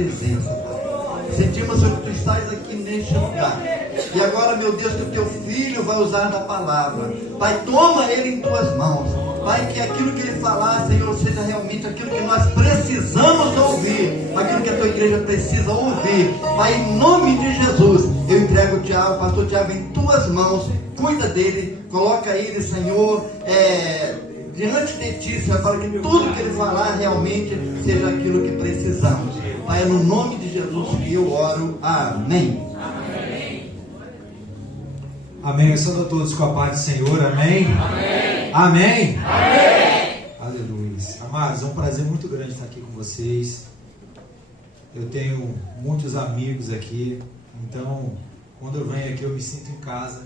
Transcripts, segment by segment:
presença, Pai. Sentimos, Senhor, que Tu estás aqui neste lugar. E agora, meu Deus, que o Teu Filho vai usar da palavra. Pai, toma Ele em Tuas mãos. Pai, que aquilo que Ele falar, Senhor, seja realmente aquilo que nós precisamos ouvir. Aquilo que a Tua igreja precisa ouvir. Pai, em nome de Jesus, eu entrego o Tiago, pastor Tiago, em Tuas mãos. Cuida dele, coloca ele, Senhor, diante de Ti, Senhor, para que tudo que Ele falar realmente seja aquilo que precisamos. Pai, é no nome de Jesus que eu oro. Amém. Amém. Eu saúdo a todos com a paz do Senhor. Amém. Amém. Amém. Amém. Aleluia. Amados, é um prazer muito grande estar aqui com vocês. Eu tenho muitos amigos aqui, então quando eu venho aqui eu me sinto em casa.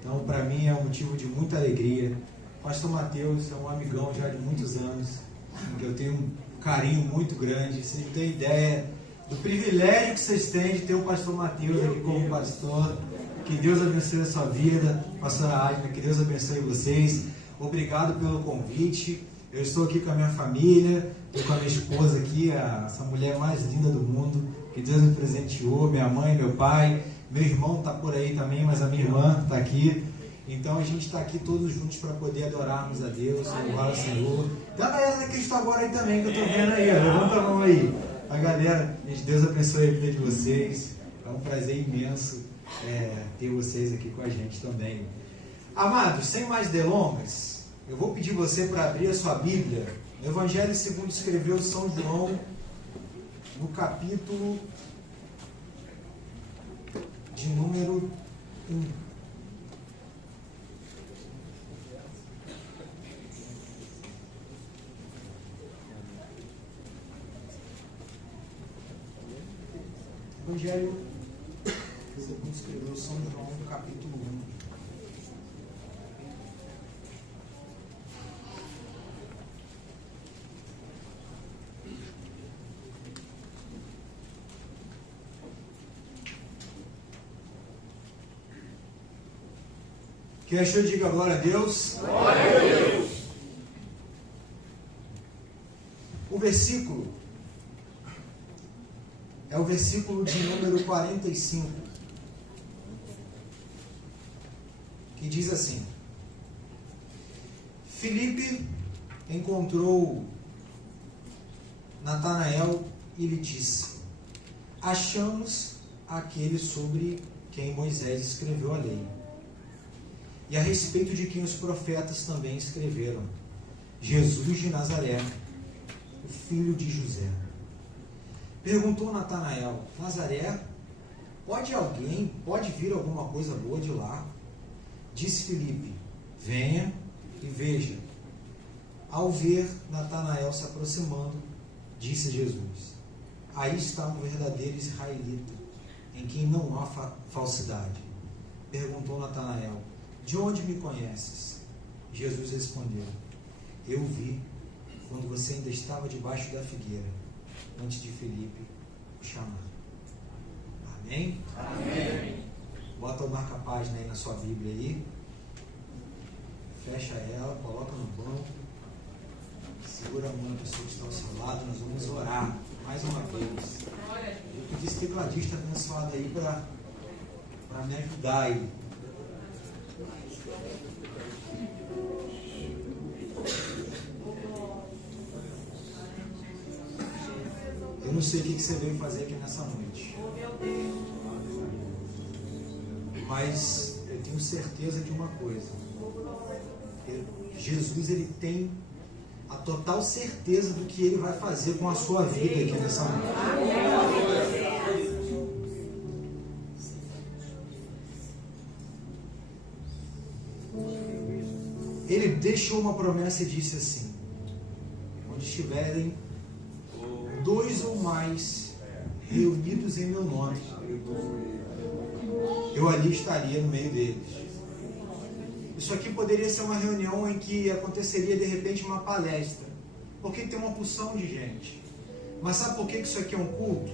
Então para mim é um motivo de muita alegria. Pastor Mateus é um amigão já de muitos anos, que eu tenho um carinho muito grande. Vocês não têm ideia do privilégio que vocês têm de ter o pastor Mateus aqui como pastor. Que Deus abençoe a sua vida, pastora Adna, que Deus abençoe vocês. Obrigado pelo convite. Eu estou aqui com a minha família, estou com a minha esposa aqui, essa mulher mais linda do mundo, que Deus me presenteou, minha mãe, meu pai, meu irmão está por aí também, mas a minha irmã está aqui. Então a gente está aqui todos juntos para poder adorarmos a Deus, louvar o Senhor. Tem a galera que está agora aí também, que eu estou vendo aí, levanta a mão aí. A galera, gente, Deus abençoe a vida de vocês. É um prazer imenso ter vocês aqui com a gente também. Amados, sem mais delongas, eu vou pedir você para abrir a sua Bíblia no Evangelho segundo escreveu São João, no capítulo de número 1. Evangelho segundo escreveu São João, no capítulo 1. Quem achou, diga glória a Deus. Glória a Deus. O versículo é o versículo de número 45, que diz assim: Filipe encontrou Natanael e lhe disse: achamos aquele sobre quem Moisés escreveu a lei, e a respeito de quem os profetas também escreveram, Jesus de Nazaré, o filho de José. Perguntou Natanael: Nazaré, pode vir alguma coisa boa de lá? Disse Filipe: venha e veja. Ao ver Natanael se aproximando, disse Jesus: aí está um verdadeiro israelita, em quem não há falsidade. Perguntou Natanael: de onde me conheces? Jesus respondeu: eu vi quando você ainda estava debaixo da figueira, antes de Filipe o chamar. Amém? Amém. Bota o marca-página aí na sua Bíblia aí. Fecha ela, coloca no banco. Segura a mão da pessoa que está ao seu lado. Nós vamos orar mais uma vez. Eu pedi esse tecladista abençoado aí para me ajudar aí. Eu não sei o que você veio fazer aqui nessa noite, mas eu tenho certeza de uma coisa: Jesus, ele tem a total certeza do que ele vai fazer com a sua vida aqui nessa noite. Ele deixou uma promessa e disse assim: onde estiverem 2 ou mais reunidos em meu nome, eu ali estaria no meio deles. Isso aqui poderia ser uma reunião em que aconteceria de repente uma palestra, porque tem uma porção de gente. Mas sabe por que isso aqui é um culto?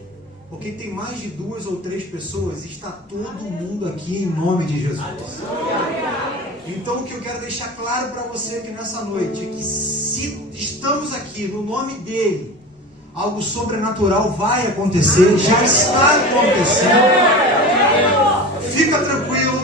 Porque tem mais de 2 ou 3 pessoas e está todo mundo aqui em nome de Jesus. Então o que eu quero deixar claro para você aqui nessa noite é que se estamos aqui no nome dele, algo sobrenatural vai acontecer, já está acontecendo. Fica tranquilo.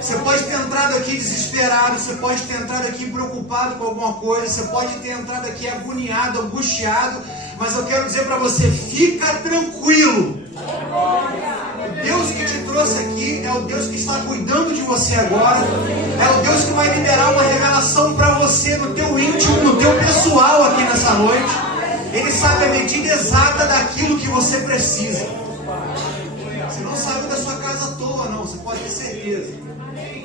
Você pode ter entrado aqui desesperado, você pode ter entrado aqui preocupado com alguma coisa, você pode ter entrado aqui agoniado, angustiado, mas eu quero dizer para você, fica tranquilo. O Deus que te trouxe aqui é o Deus que está cuidando de você agora, é o Deus que vai liberar uma revelação para você no teu íntimo, no teu pessoal aqui nessa noite. Ele sabe a medida exata daquilo que você precisa. Você não saiu da sua casa à toa, não, você pode ter certeza.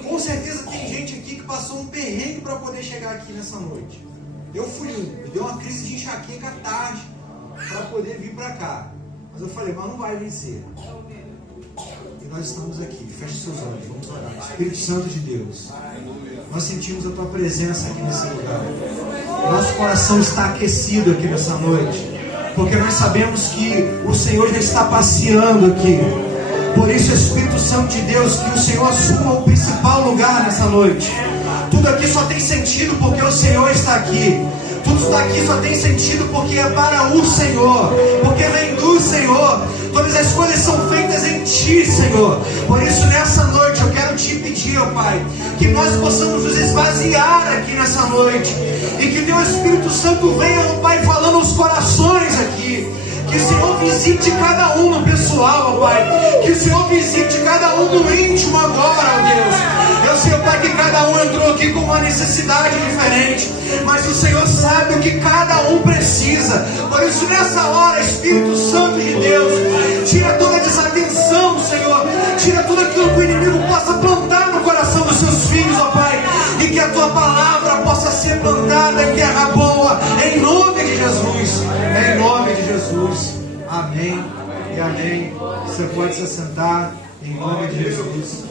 Com certeza tem gente aqui que passou um perrengue para poder chegar aqui nessa noite. Eu fui um, me deu uma crise de enxaqueca à tarde para poder vir para cá. Mas eu falei, mas não vai vencer. E nós estamos aqui, feche seus olhos, vamos orar. Espírito Santo de Deus, nós sentimos a Tua presença aqui nesse lugar. Nosso coração está aquecido aqui nessa noite, porque nós sabemos que o Senhor já está passeando aqui. Por isso, Espírito Santo de Deus, que o Senhor assuma o principal lugar nessa noite. Tudo aqui só tem sentido porque o Senhor está aqui. Tudo está aqui só tem sentido porque é para o Senhor, porque vem do Senhor. Todas as coisas são feitas em Ti, Senhor. Por isso, nessa noite, eu quero Te pedir, ó Pai, que nós possamos nos esvaziar aqui nessa noite, e que Teu Espírito Santo venha, ó Pai, falando aos corações aqui. Que o Senhor visite cada um no pessoal, ó Pai. Que o Senhor visite cada um no íntimo agora, ó Deus. Eu sei, ó Pai, que cada um entrou aqui com uma necessidade diferente, mas o Senhor sabe o que cada um precisa. Por isso, nessa hora, Espírito Santo de Deus, tira toda a desatenção, Senhor. Tira tudo aquilo que o inimigo possa plantar no coração dos seus filhos, ó Pai. E que a Tua palavra possa ser plantada em terra boa, em nome de Jesus. Em nome de Jesus. Amém e amém. Você pode se assentar em nome de Jesus.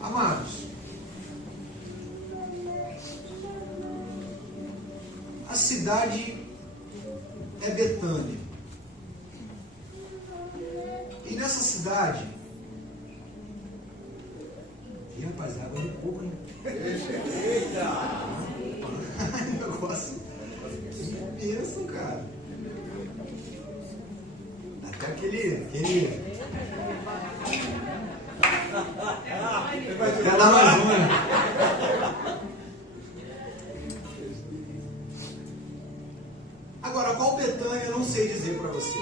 Amados, a cidade é Betânia. E nessa cidade, e rapaz, água de coco, hein? Negócio que bênção, cara. Até aquele quer dar mais uma. Agora, qual Betânia eu não sei dizer para você.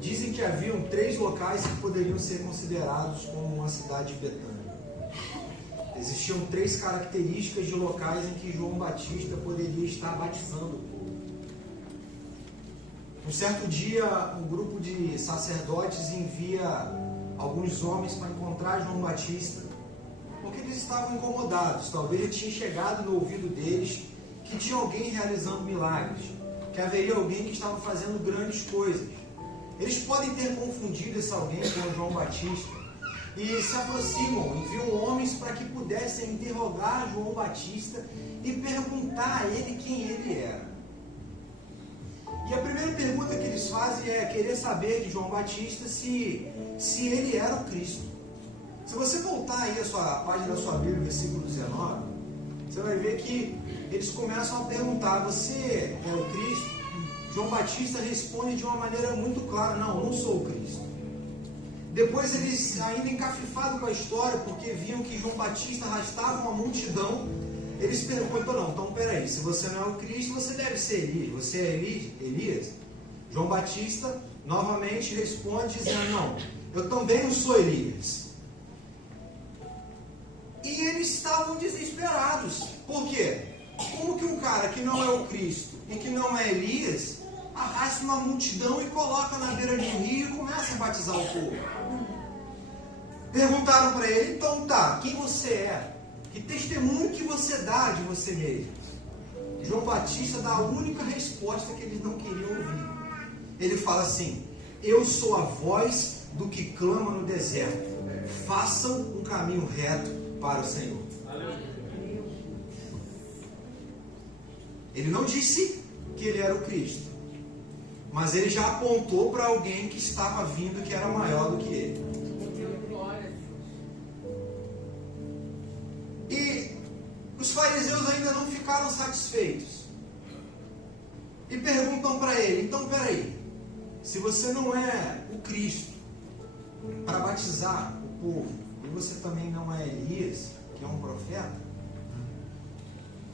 Dizem que haviam 3 locais que poderiam ser considerados como uma cidade de Betânia. Existiam 3 características de locais em que João Batista poderia estar batizando o povo. Um certo dia, um grupo de sacerdotes envia alguns homens para encontrar João Batista, porque eles estavam incomodados. Talvez tinha chegado no ouvido deles que tinha alguém realizando milagres, que haveria alguém que estava fazendo grandes coisas. Eles podem ter confundido esse alguém com João Batista e se aproximam, enviam homens para que pudessem interrogar João Batista e perguntar a ele quem ele era. E a primeira pergunta que eles fazem é querer saber de João Batista se ele era o Cristo. Se você voltar aí a página da sua Bíblia, versículo 19, você vai ver que eles começam a perguntar, você é o Cristo? João Batista responde de uma maneira muito clara, não sou o Cristo. Depois eles, ainda encafifados com a história, porque viam que João Batista arrastava uma multidão, eles perguntam, não, então peraí, se você não é o Cristo, você deve ser Elias. Você é Elias? João Batista novamente responde dizendo, não, eu também não sou Elias. E eles estavam desesperados. Por quê? Como que um cara que não é o Cristo e que não é Elias arrasta uma multidão e coloca na beira de um rio e começa a batizar o povo? Perguntaram para ele, então tá, quem você é? Que testemunho que você dá de você mesmo? João Batista dá a única resposta que eles não queriam ouvir. Ele fala assim, eu sou a voz do que clama no deserto. Façam um caminho reto para o Senhor. Ele não disse que ele era o Cristo, mas ele já apontou para alguém que estava vindo que era maior do que ele. E Os fariseus ainda não ficaram satisfeitos e perguntam para ele: então peraí, se você não é o Cristo para batizar o povo, e você também não é Elias, que é um profeta,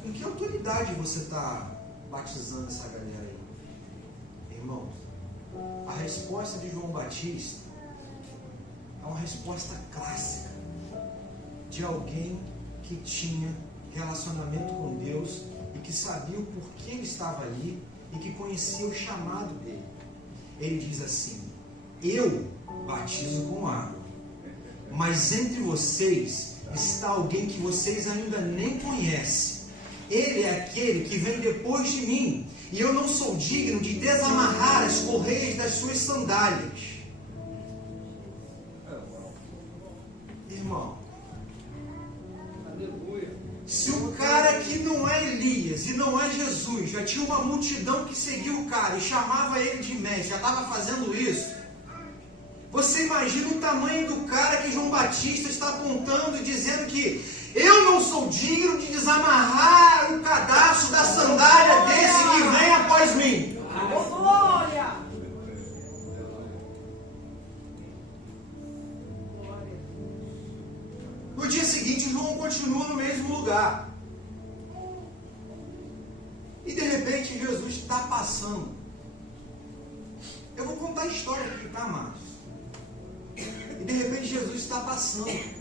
com que autoridade você está batizando essa galera aí? Irmãos, a resposta de João Batista é uma resposta clássica de alguém que tinha relacionamento com Deus e que sabia o porquê ele estava ali e que conhecia o chamado dele. Ele diz assim: eu batizo com água, mas entre vocês está alguém que vocês ainda nem conhecem. Ele é aquele que vem depois de mim, e eu não sou digno de desamarrar as correias das suas sandálias. Irmão, se o cara que não é Elias e não é Jesus, já tinha uma multidão que seguia o cara e chamava ele de mestre, já estava fazendo isso, você imagina o tamanho do cara que João Batista está apontando e dizendo que eu não sou digno de desamarrar o cadastro da sandália desse que vem após mim. Glória! No dia seguinte, João continua no mesmo lugar. E de repente, Jesus está passando. Eu vou contar a história aqui, tá, Márcio? E de repente, Jesus está passando.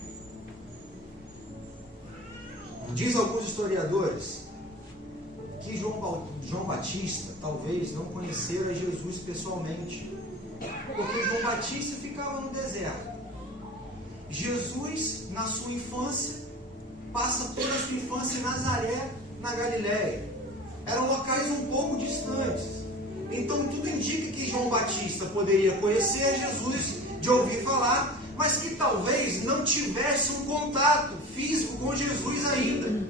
Diz alguns historiadores que João Batista talvez não conhecera Jesus pessoalmente, porque João Batista ficava no deserto. Jesus, na sua infância, passa toda a sua infância em Nazaré, na Galiléia. Eram locais um pouco distantes. Então tudo indica que João Batista poderia conhecer Jesus, de ouvir falar, mas que talvez não tivesse um contato físico com Jesus ainda.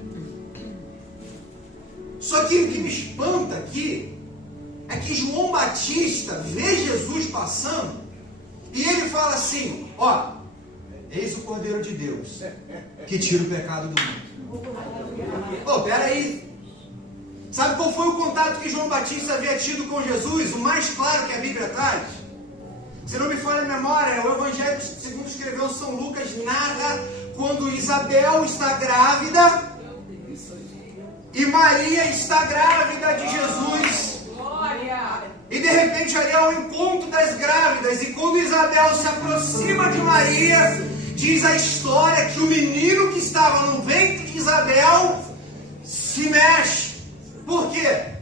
Só que o que me espanta aqui é que João Batista vê Jesus passando e ele fala assim: ó, eis o Cordeiro de Deus que tira o pecado do mundo. Pô, peraí. Sabe qual foi o contato que João Batista havia tido com Jesus? O mais claro que a Bíblia traz? Se não me falha a memória, o Evangelho segundo escreveu São Lucas narra quando Isabel está grávida e Maria está grávida de Jesus. E de repente ali é o encontro das grávidas. E quando Isabel se aproxima de Maria, diz a história que o menino que estava no ventre de Isabel se mexe. Por quê?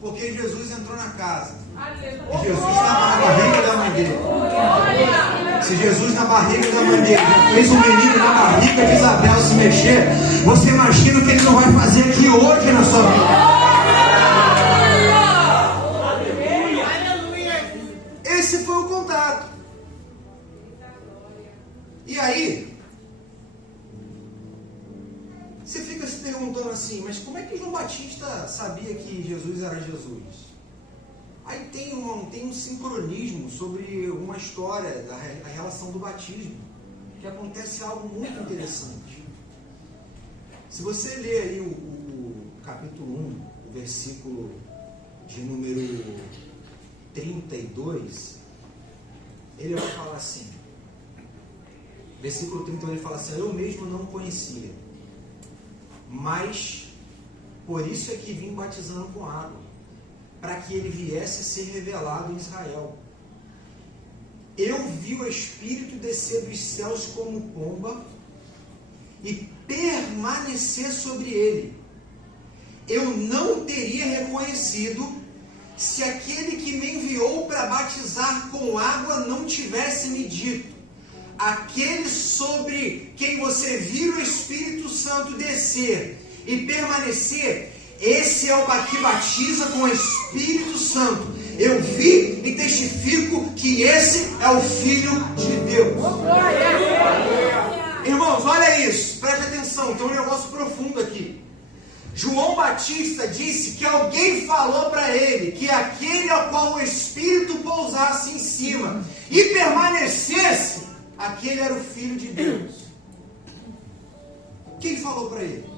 Porque Jesus entrou na casa. Jesus estava na barriga da mãe dele. Se Jesus na barriga da mãe dele fez um menino na barriga de Isabel se mexer, você imagina o que ele não vai fazer aqui hoje na sua vida. Esse foi o contato. E aí, você fica se perguntando assim, mas como é que João Batista sabia que Jesus era Jesus? Aí tem um sincronismo sobre uma história da relação do batismo, que acontece algo muito interessante. Se você ler aí o capítulo 1, o versículo de número 32, ele vai falar assim, versículo 31, ele fala assim: eu mesmo não conhecia, mas por isso é que vim batizando com água, para que ele viesse a ser revelado em Israel. Eu vi o Espírito descer dos céus como pomba e permanecer sobre ele. Eu não teria reconhecido se aquele que me enviou para batizar com água não tivesse me dito: aquele sobre quem você vira o Espírito Santo descer e permanecer, esse é o que batiza com o Espírito Santo. Eu vi e testifico que esse é o Filho de Deus. Irmãos, olha isso, preste atenção, tem um negócio profundo aqui. João Batista disse que alguém falou para ele que aquele ao qual o Espírito pousasse em cima e permanecesse, aquele era o Filho de Deus. Quem falou para ele?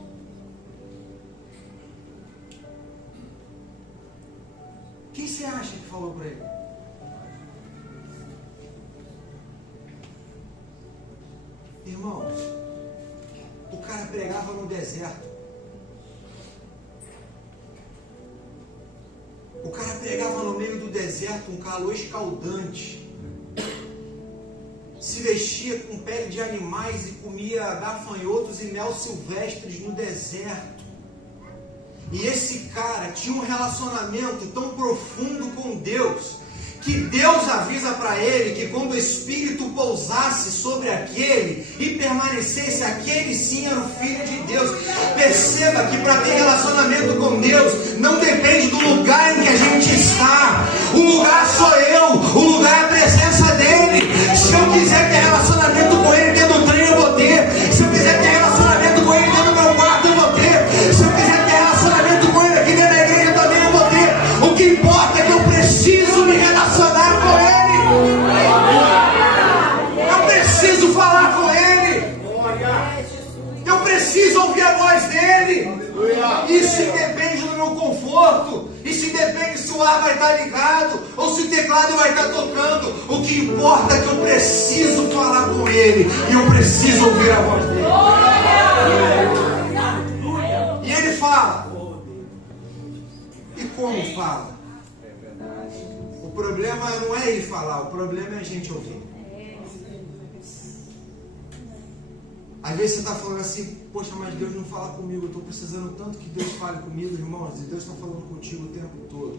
Quem você acha que falou para ele? Irmãos, o cara pregava no deserto. O cara pregava no meio do deserto, um calor escaldante. Se vestia com pele de animais e comia gafanhotos e mel silvestres no deserto. E esse cara tinha um relacionamento tão profundo com Deus, que Deus avisa para ele que quando o Espírito pousasse sobre aquele e permanecesse, aquele sim era o Filho de Deus. Perceba que para ter relacionamento com Deus não depende do lugar em que a gente está. O lugar sou eu, o lugar é a presença dele. Se eu quiser ter relacionamento com ele dentro do trem, eu vou ter. Se eu quiser ter relacionamento com ele dentro do meu quarto, eu vou ter. Se eu quiser ter relacionamento com ele aqui dentro da igreja, também eu vou ter. O que importa é que eu preciso me relacionar com ele. Eu preciso falar com ele. Eu preciso ouvir a voz dele. Isso depende do meu conforto. Isso depende se o ar vai estar ligado ou se o teclado vai estar tocando. O que importa é que eu preciso falar com ele e eu preciso ouvir a voz dele. E ele fala. E como fala? O problema não é ele falar, o problema é a gente ouvir. Às vezes você está falando assim, poxa, mas Deus não fala comigo, eu estou precisando tanto que Deus fale comigo, irmãos, e Deus está falando contigo o tempo todo.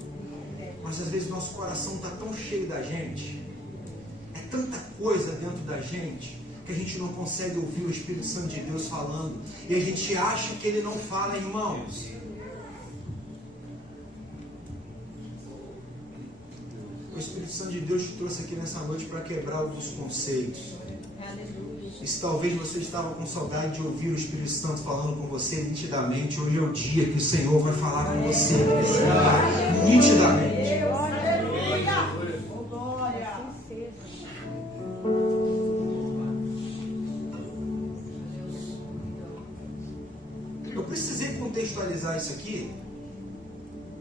Mas às vezes nosso coração está tão cheio da gente, é tanta coisa dentro da gente, que a gente não consegue ouvir o Espírito Santo de Deus falando, e a gente acha que ele não fala, irmãos. O Espírito Santo de Deus te trouxe aqui nessa noite para quebrar alguns conceitos. E se talvez você estava com saudade de ouvir o Espírito Santo falando com você nitidamente, hoje é o dia que o Senhor vai falar com você nitidamente. Eu precisei contextualizar isso aqui,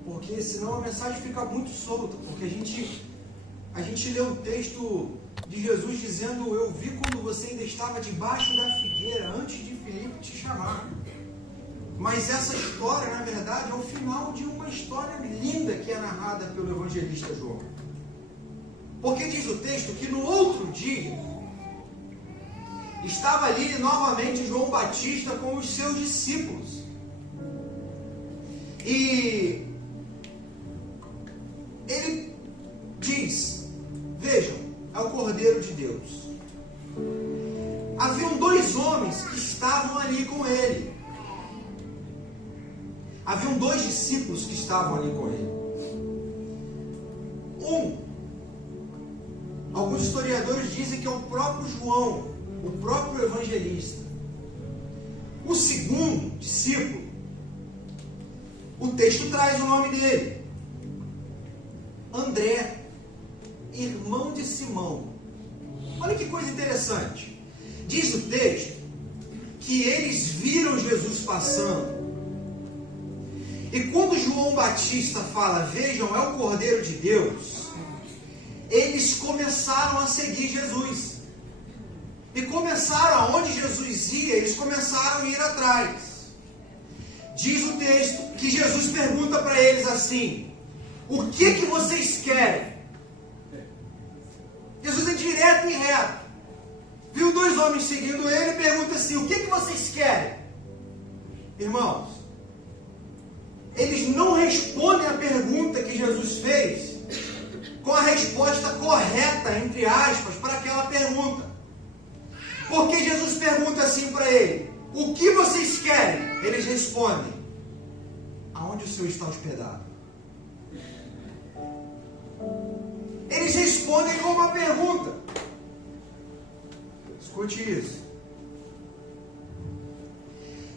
porque senão a mensagem fica muito solta, porque a gente lê o texto de Jesus dizendo, eu vi quando você ainda estava debaixo da figueira, antes de Filipe te chamar. Mas essa história, na verdade, é o final de uma história linda que é narrada pelo evangelista João. Porque diz o texto que no outro dia, estava ali novamente João Batista com os seus discípulos. E ele diz, vejam, é o Cordeiro de Deus. Haviam dois homens que estavam ali com ele. Haviam dois discípulos que estavam ali com ele. Alguns historiadores dizem que é o próprio João, o próprio evangelista. O segundo discípulo, o texto traz o nome dele, André, irmão de Simão. Olha que coisa interessante. Diz o texto que eles viram Jesus passando. E quando João Batista fala, vejam, é o Cordeiro de Deus, eles começaram a seguir Jesus. E começaram, aonde Jesus ia, eles começaram a ir atrás. Diz o texto que Jesus pergunta para eles assim, o que vocês querem? Jesus é direto e reto. Viu dois homens seguindo ele e pergunta assim, o que vocês querem? Irmãos, eles não respondem a pergunta que Jesus fez com a resposta correta, entre aspas, para aquela pergunta. Porque Jesus pergunta assim para ele, o que vocês querem? Eles respondem, aonde o Senhor está hospedado? Eles respondem com uma pergunta. Escute isso.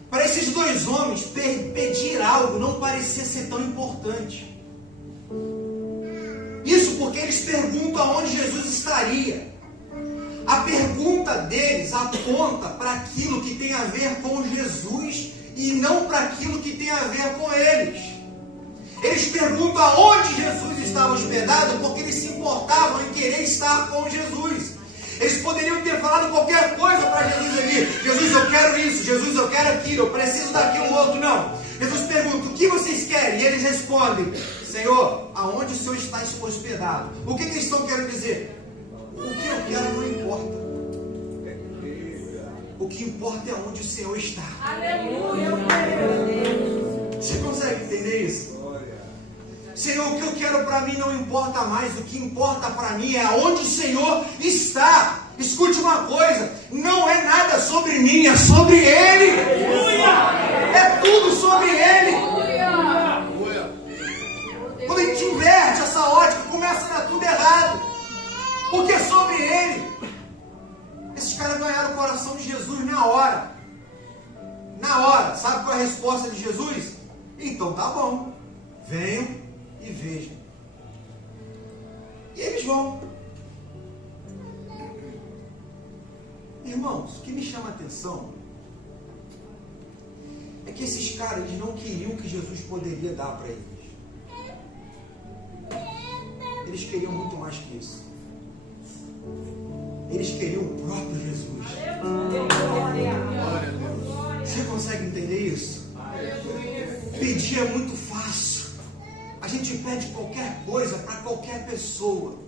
Para esses dois homens, pedir algo não parecia ser tão importante. Isso porque eles perguntam aonde Jesus estaria. A pergunta deles aponta para aquilo que tem a ver com Jesus e não para aquilo que tem a ver com eles. Eles perguntam aonde Jesus estava hospedado porque eles se importavam em querer estar com Jesus. Eles poderiam ter falado qualquer coisa para Jesus ali. Jesus, eu quero isso. Jesus, eu quero aquilo. Eu preciso daquilo outro. Não. Jesus pergunta, o que vocês querem? E eles respondem, Senhor, aonde o Senhor está hospedado? O que eles estão querendo dizer? O que eu quero não importa. O que importa é onde o Senhor está. Aleluia. Você consegue entender isso? Senhor, o que eu quero para mim não importa mais. O que importa para mim é onde o Senhor está. Escute uma coisa, não é nada sobre mim, é sobre Ele. É tudo sobre Ele. Quando a gente inverte essa ótica, começa a dar tudo errado. Porque é sobre Ele. Esses caras ganharam o coração de Jesus na hora. Na hora. Sabe qual é a resposta de Jesus? Então tá bom. Venham e vejam. E eles vão. Irmãos, o que me chama a atenção é que esses caras, eles não queriam o que Jesus poderia dar para eles. Eles queriam muito mais que isso. Eles queriam o próprio Jesus. Você consegue entender isso? Pedir é muito fácil. A gente pede qualquer coisa para qualquer pessoa.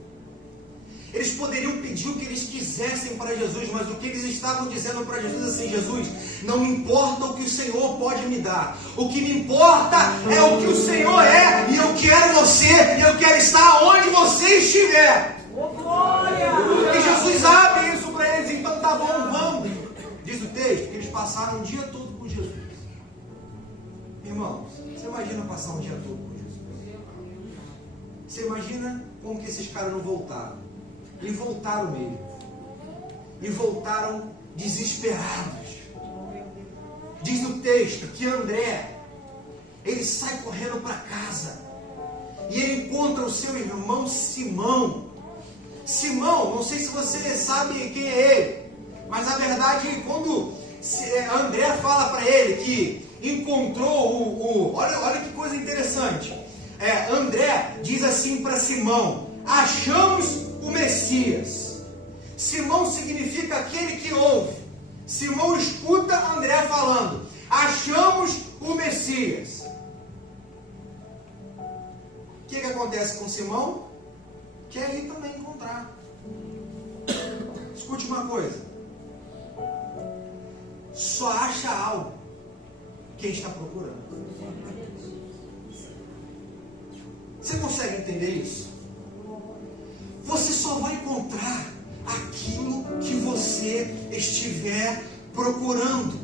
Eles poderiam pedir o que eles quisessem para Jesus, mas o que eles estavam dizendo para Jesus assim, Jesus, não me importa o que o Senhor pode me dar. O que me importa é o que o Senhor é, e eu quero você, e eu quero estar onde você estiver. E Jesus abre isso para eles, então tá bom, vamos. Diz o texto que eles passaram o dia todo com Jesus. Irmãos, você imagina passar um dia todo com Jesus? Você imagina como que esses caras não voltaram? E voltaram mesmo. E voltaram desesperados. Diz o texto que André, ele sai correndo para casa. E ele encontra o seu irmão Simão. Simão, não sei se você sabe quem é ele. Mas na verdade, quando André fala para ele que encontrou olha que coisa interessante. André diz assim para Simão, achamos o Messias. Simão significa aquele que ouve. Simão escuta André falando, achamos o Messias. O que acontece com Simão? Quer ir também encontrar. Escute uma coisa, só acha algo quem está procurando. Você consegue entender isso? Você só vai encontrar aquilo que você estiver procurando.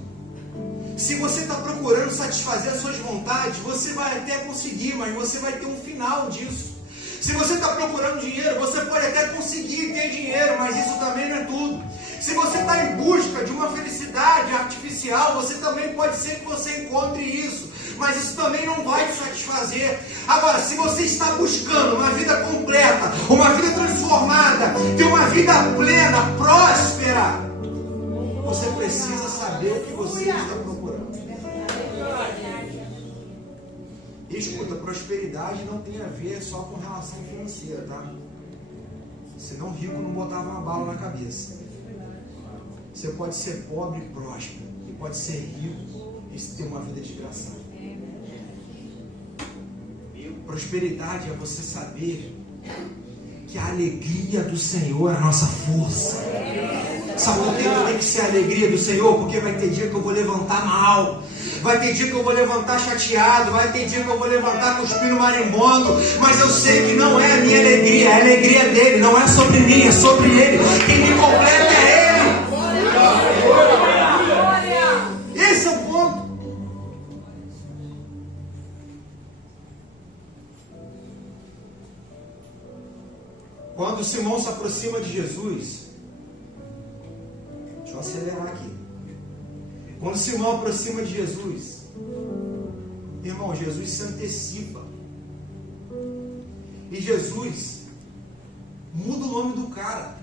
Se você está procurando satisfazer as suas vontades, você vai até conseguir, mas você vai ter um final disso. Se você está procurando dinheiro, você pode até conseguir ter dinheiro, mas isso também não é tudo. Se você está em busca de uma felicidade artificial, você também pode ser que você encontre isso, mas isso também não vai te satisfazer. Agora, se você está buscando uma vida completa, uma vida transformada, ter uma vida plena, próspera, você precisa saber o que você está procurando. E escuta, prosperidade não tem a ver só com relação financeira, tá? Senão rico não botava uma bala na cabeça. Você pode ser pobre e próspero, e pode ser rico e ter uma vida desgraçada. Prosperidade é você saber que a alegria do Senhor é a nossa força. Sabe por que tem que ser a alegria do Senhor? Porque vai ter dia que eu vou levantar mal, vai ter dia que eu vou levantar chateado, vai ter dia que eu vou levantar cuspindo marimbondo, mas eu sei que não é a minha alegria, é a alegria dele, não é sobre mim, é sobre ele. Quem me completa é ele. Esse é o ponto. Quando Simão se aproxima de Jesus, deixa eu acelerar aqui. Quando Simão aproxima de Jesus, irmão, Jesus se antecipa. E Jesus muda o nome do cara.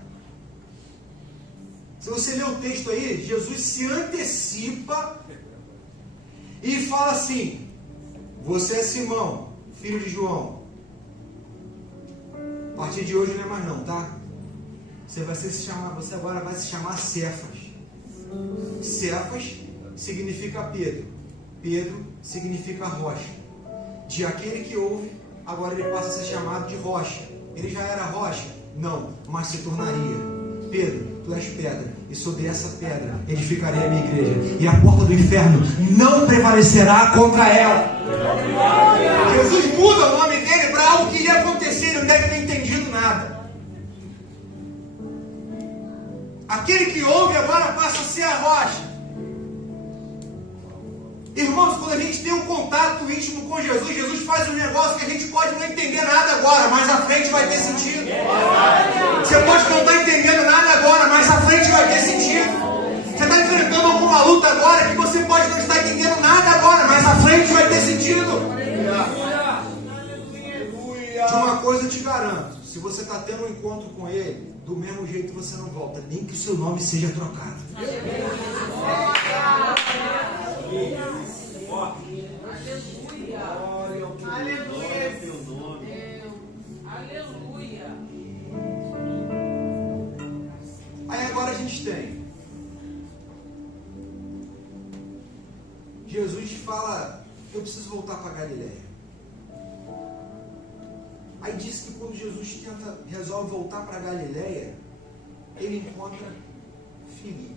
Se você ler o texto aí, Jesus se antecipa e fala assim: você é Simão, filho de João. A partir de hoje não é mais não, tá? Você agora vai se chamar Cefas. Cefas significa Pedro. Pedro significa rocha. De aquele que ouve, agora ele passa a ser chamado de rocha. Ele já era rocha? Não, mas se tornaria. Pedro, tu és pedra, e sobre essa pedra edificarei a minha igreja, e a porta do inferno não prevalecerá contra ela. Jesus muda o nome dele para algo que ia acontecer, ele não deve ter entendido nada. Aquele que ouve agora passa a ser a rocha. Irmãos, quando a gente tem um contato íntimo com Jesus, Jesus faz um negócio que a gente pode não entender nada agora, mas à frente vai ter sentido. Você pode não estar entendendo nada agora, mas à frente vai ter sentido. Você está enfrentando alguma luta agora que você pode não estar entendendo nada agora, mas à frente vai ter sentido. De uma coisa eu te garanto, se você está tendo um encontro com Ele, do mesmo jeito você não volta, nem que o seu nome seja trocado. Aí agora a gente tem Jesus fala, eu preciso voltar para Galileia. Aí diz que quando Jesus resolve voltar para Galileia, ele encontra Filipe.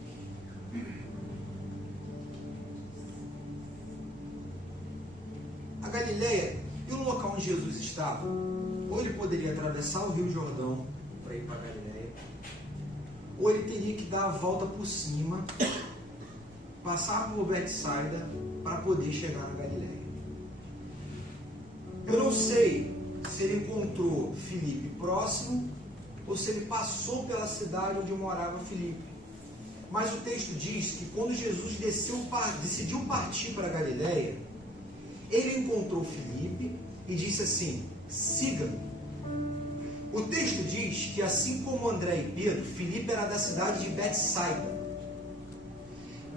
A Galileia, e o local onde Jesus estava, ou ele poderia atravessar o Rio Jordão para ir para Galileia, ou ele teria que dar a volta por cima, passar por Betsaida para poder chegar na Galileia. Eu não sei se ele encontrou Filipe próximo ou se ele passou pela cidade onde morava Filipe. Mas o texto diz que quando Jesus decidiu partir para a Galileia, ele encontrou Filipe e disse assim, siga-me. O texto diz que assim como André e Pedro, Filipe era da cidade de Betsaida.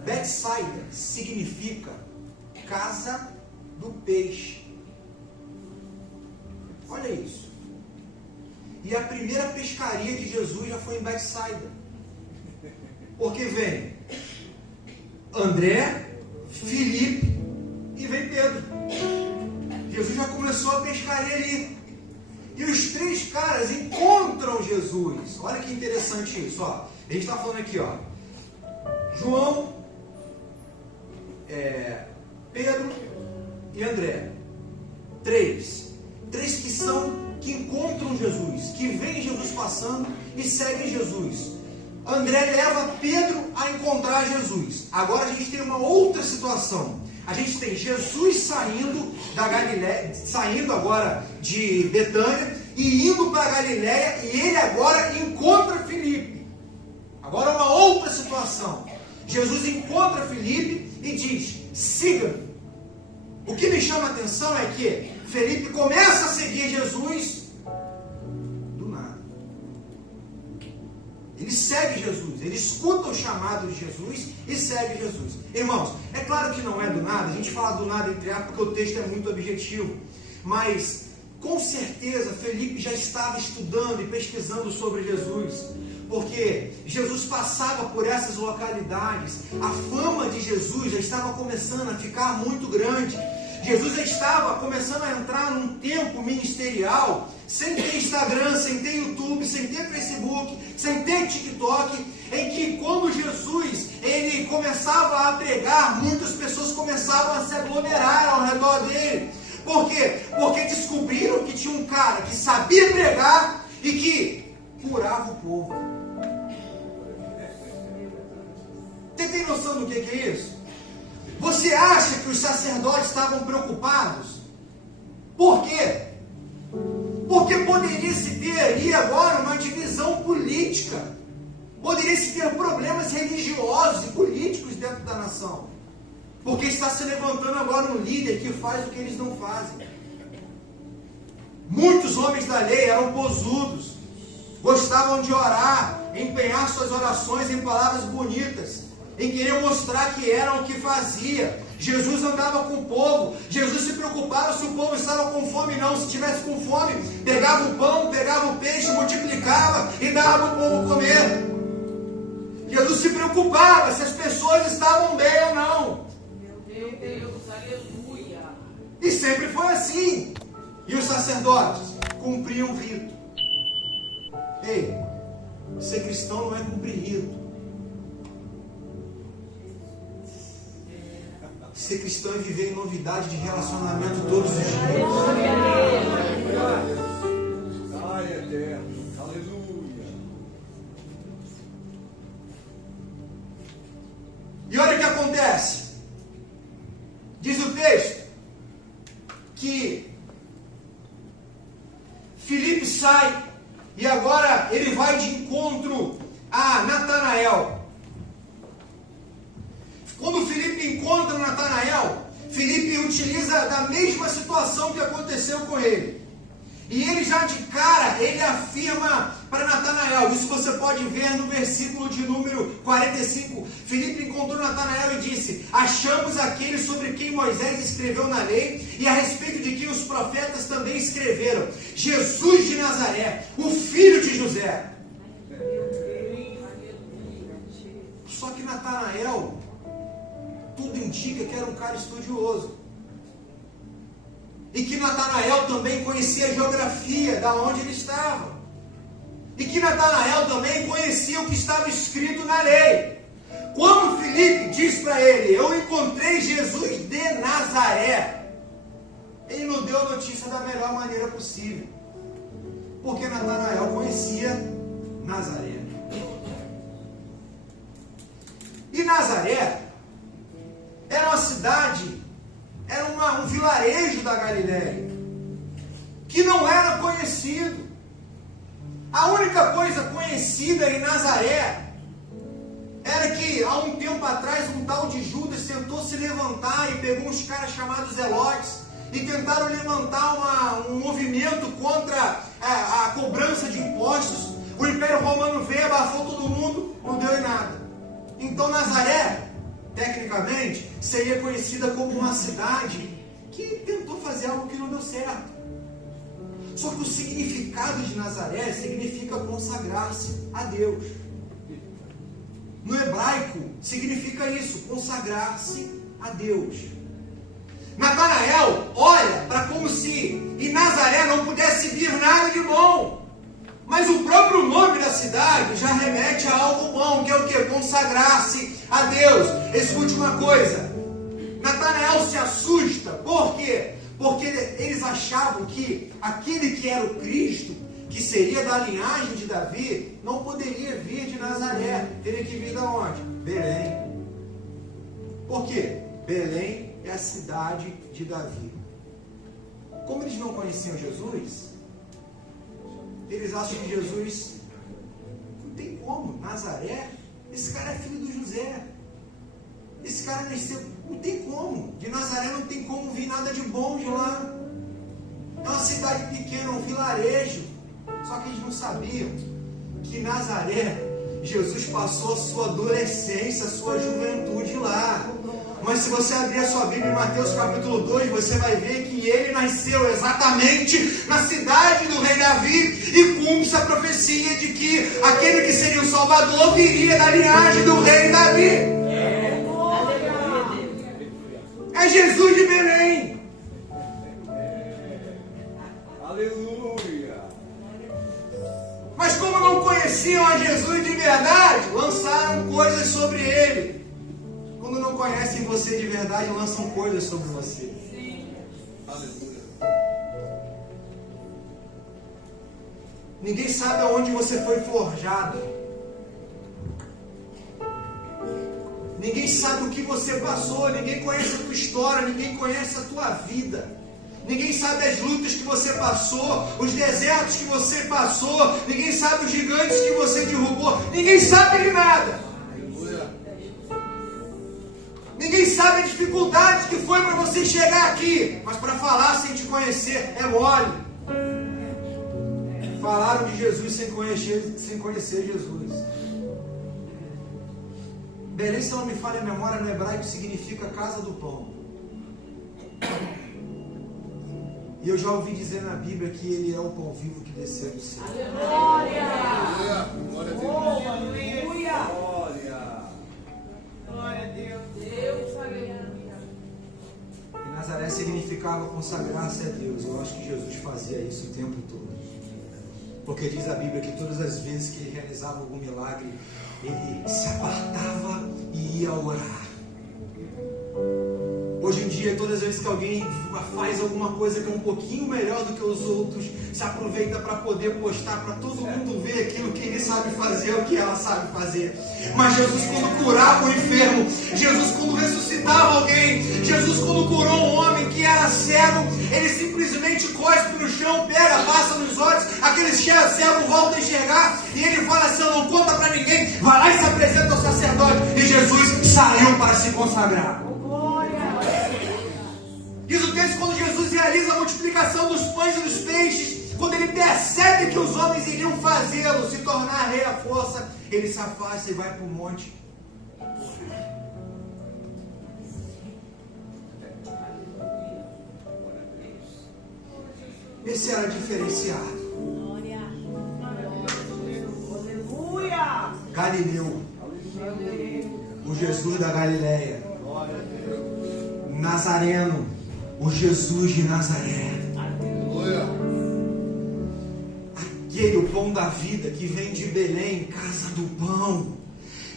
Betsaida significa casa do peixe. Olha isso. E a primeira pescaria de Jesus já foi em Betsaida. Porque vem André, Filipe e vem Pedro. Jesus já começou a pescaria ali. E os três caras encontram Jesus. Olha que interessante isso. Ó. A gente está falando aqui, ó. João, Pedro e André. Três que encontram Jesus, que veem Jesus passando e seguem Jesus. André leva Pedro a encontrar Jesus. Agora a gente tem uma outra situação. A gente tem Jesus saindo da Galileia, saindo agora de Betânia e indo para a Galileia, e ele agora encontra Filipe. Agora uma outra situação. Jesus encontra Filipe e diz, siga-me. O que me chama a atenção é que Filipe começa a seguir Jesus do nada. Ele segue Jesus, ele escuta o chamado de Jesus e segue Jesus. Irmãos, é claro que não é do nada, a gente fala do nada entre aspas porque o texto é muito objetivo, mas com certeza Filipe já estava estudando e pesquisando sobre Jesus, porque Jesus passava por essas localidades, a fama de Jesus já estava começando a ficar muito grande. Jesus já estava começando a entrar num tempo ministerial, sem ter Instagram, sem ter YouTube, sem ter Facebook, sem ter TikTok, em que quando Jesus ele começava a pregar, muitas pessoas começavam a se aglomerar ao redor dele. Por quê? Porque descobriram que tinha um cara que sabia pregar e que curava o povo. Você tem noção do que é isso? Você acha que os sacerdotes estavam preocupados? Por quê? Porque poderia se ter ali agora uma divisão política. Poderia se ter problemas religiosos e políticos dentro da nação. Porque está se levantando agora um líder que faz o que eles não fazem. Muitos homens da lei eram posudos. Gostavam de orar, empenhar suas orações em palavras bonitas, em querer mostrar que eram o que fazia, Jesus andava com o povo. Jesus se preocupava se o povo estava com fome ou não. Se tivesse com fome, pegava o pão, pegava o peixe, multiplicava e dava para o povo comer. Jesus se preocupava se as pessoas estavam bem ou não. Meu Deus, aleluia. E sempre foi assim. E os sacerdotes cumpriam o rito. Ei, ser cristão não é cumprir rito. Ser cristão é viver em novidade de relacionamento todos os dias. Glória a Deus. Aleluia. E olha o que acontece. Diz o texto que Filipe sai e agora ele vai de encontro a Natanael. Quando Filipe encontra Natanael, Filipe utiliza da mesma situação que aconteceu com ele. E ele já de cara, ele afirma para Natanael, isso você pode ver no versículo de número 45. Filipe encontrou Natanael e disse: achamos aquele sobre quem Moisés escreveu na lei e a respeito de quem os profetas também escreveram, Jesus de Nazaré, o filho de José. Só que Natanael, tudo indica que era um cara estudioso. E que Natanael também conhecia a geografia da onde ele estava. E que Natanael também conhecia o que estava escrito na lei. Quando Filipe diz para ele: eu encontrei Jesus de Nazaré, ele não deu a notícia da melhor maneira possível. Porque Natanael conhecia Nazaré. E Nazaré era uma cidade, era um vilarejo da Galileia, que não era conhecido. A única coisa conhecida em Nazaré era que há um tempo atrás um tal de Judas tentou se levantar e pegou uns caras chamados Zelotes e tentaram levantar um movimento contra a cobrança de impostos. O Império Romano veio, abafou todo mundo, não deu em nada. Então Nazaré, tecnicamente, seria conhecida como uma cidade que tentou fazer algo que não deu certo. Só que o significado de Nazaré significa consagrar-se a Deus. No hebraico, significa isso, consagrar-se a Deus. Natanael olha para como se em Nazaré não pudesse vir nada de bom. Mas o próprio nome da cidade já remete a algo bom, que é o que? Consagrar-se a Deus. Escute uma coisa. Natanael se assusta. Por quê? Porque eles achavam que aquele que era o Cristo, que seria da linhagem de Davi, não poderia vir de Nazaré. Teria que vir de onde? Belém. Por quê? Belém é a cidade de Davi. Como eles não conheciam Jesus, eles acham que Jesus não tem como. Nazaré, esse cara é filho do José. Esse cara nasceu, não tem como. De Nazaré não tem como vir nada de bom de lá. É uma cidade pequena, um vilarejo. Só que eles não sabiam que Nazaré, Jesus passou a sua adolescência, a sua juventude lá. Mas se você abrir a sua Bíblia em Mateus capítulo 2, você vai ver que ele nasceu exatamente na cidade do rei Davi e cumpre-se a profecia de que aquele que seria o Salvador viria da linhagem do rei Davi. É Jesus de Belém. Aleluia. Mas como não conheciam a Jesus de verdade, lançaram coisas sobre ele. Quando não conhecem você de verdade, lançam coisas sobre você. Aleluia. Ninguém sabe aonde você foi forjado. Ninguém sabe o que você passou. Ninguém conhece a tua história. Ninguém conhece a tua vida. Ninguém sabe as lutas que você passou, os desertos que você passou. Ninguém sabe os gigantes que você derrubou. Ninguém sabe de nada. Ninguém sabe a dificuldade que foi para você chegar aqui. Mas para falar sem te conhecer é mole. Falaram de Jesus sem conhecer Jesus. Belém, se não me falha a memória, no hebraico significa casa do pão. E eu já ouvi dizer na Bíblia que ele é o pão vivo que desceu do céu. Glória! Glória a Deus. Aleluia! Glória. Glória a Deus. Deus, aleluia. E Nazaré significava consagrar-se a Deus. Eu acho que Jesus fazia isso o tempo todo. Porque diz a Bíblia que todas as vezes que ele realizava algum milagre, ele se apartava e ia orar. Hoje em dia, todas as vezes que alguém faz alguma coisa que é um pouquinho melhor do que os outros, se aproveita para poder postar, para todo mundo ver aquilo que ele sabe fazer, o que ela sabe fazer. Mas Jesus, quando curava o enfermo, Jesus, quando ressuscitava alguém, Jesus, quando curou um homem que era cego, ele simplesmente cospe no chão, pega, passa nos olhos, aquele cego volta a enxergar, e ele fala assim: não conta para ninguém, vai lá e se apresenta ao sacerdote. E Jesus saiu para se consagrar. Diz o texto, quando Jesus realiza a multiplicação dos pães e dos peixes, quando ele percebe que os homens iriam fazê-lo se tornar rei à força, ele se afasta e vai para o monte. Esse era diferenciado. Aleluia! Galileu, o Jesus da Galileia. Nazareno, o Jesus de Nazaré. Aquele, o pão da vida que vem de Belém, casa do pão.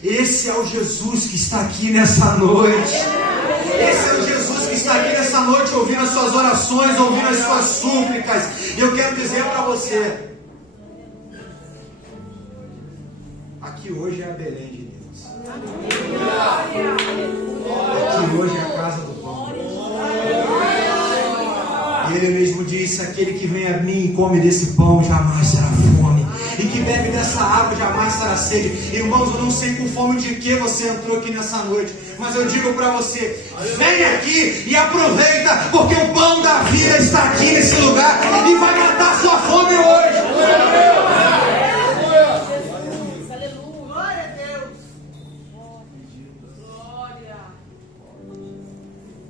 Esse é o Jesus que está aqui nessa noite. Esse é o Jesus que está aqui nessa noite, ouvindo as suas orações, ouvindo as suas súplicas. E eu quero dizer para você, aqui hoje é a Belém de Deus. Aqui hoje é a casa do pão. E ele mesmo disse: aquele que vem a mim e come desse pão jamais terá fome, e que bebe dessa água jamais terá sede. Irmãos, eu não sei com fome de que você entrou aqui nessa noite, mas eu digo para você: vem aqui e aproveita, porque o pão da vida está aqui nesse lugar e vai matar sua fome hoje. Glória a Deus! Glória!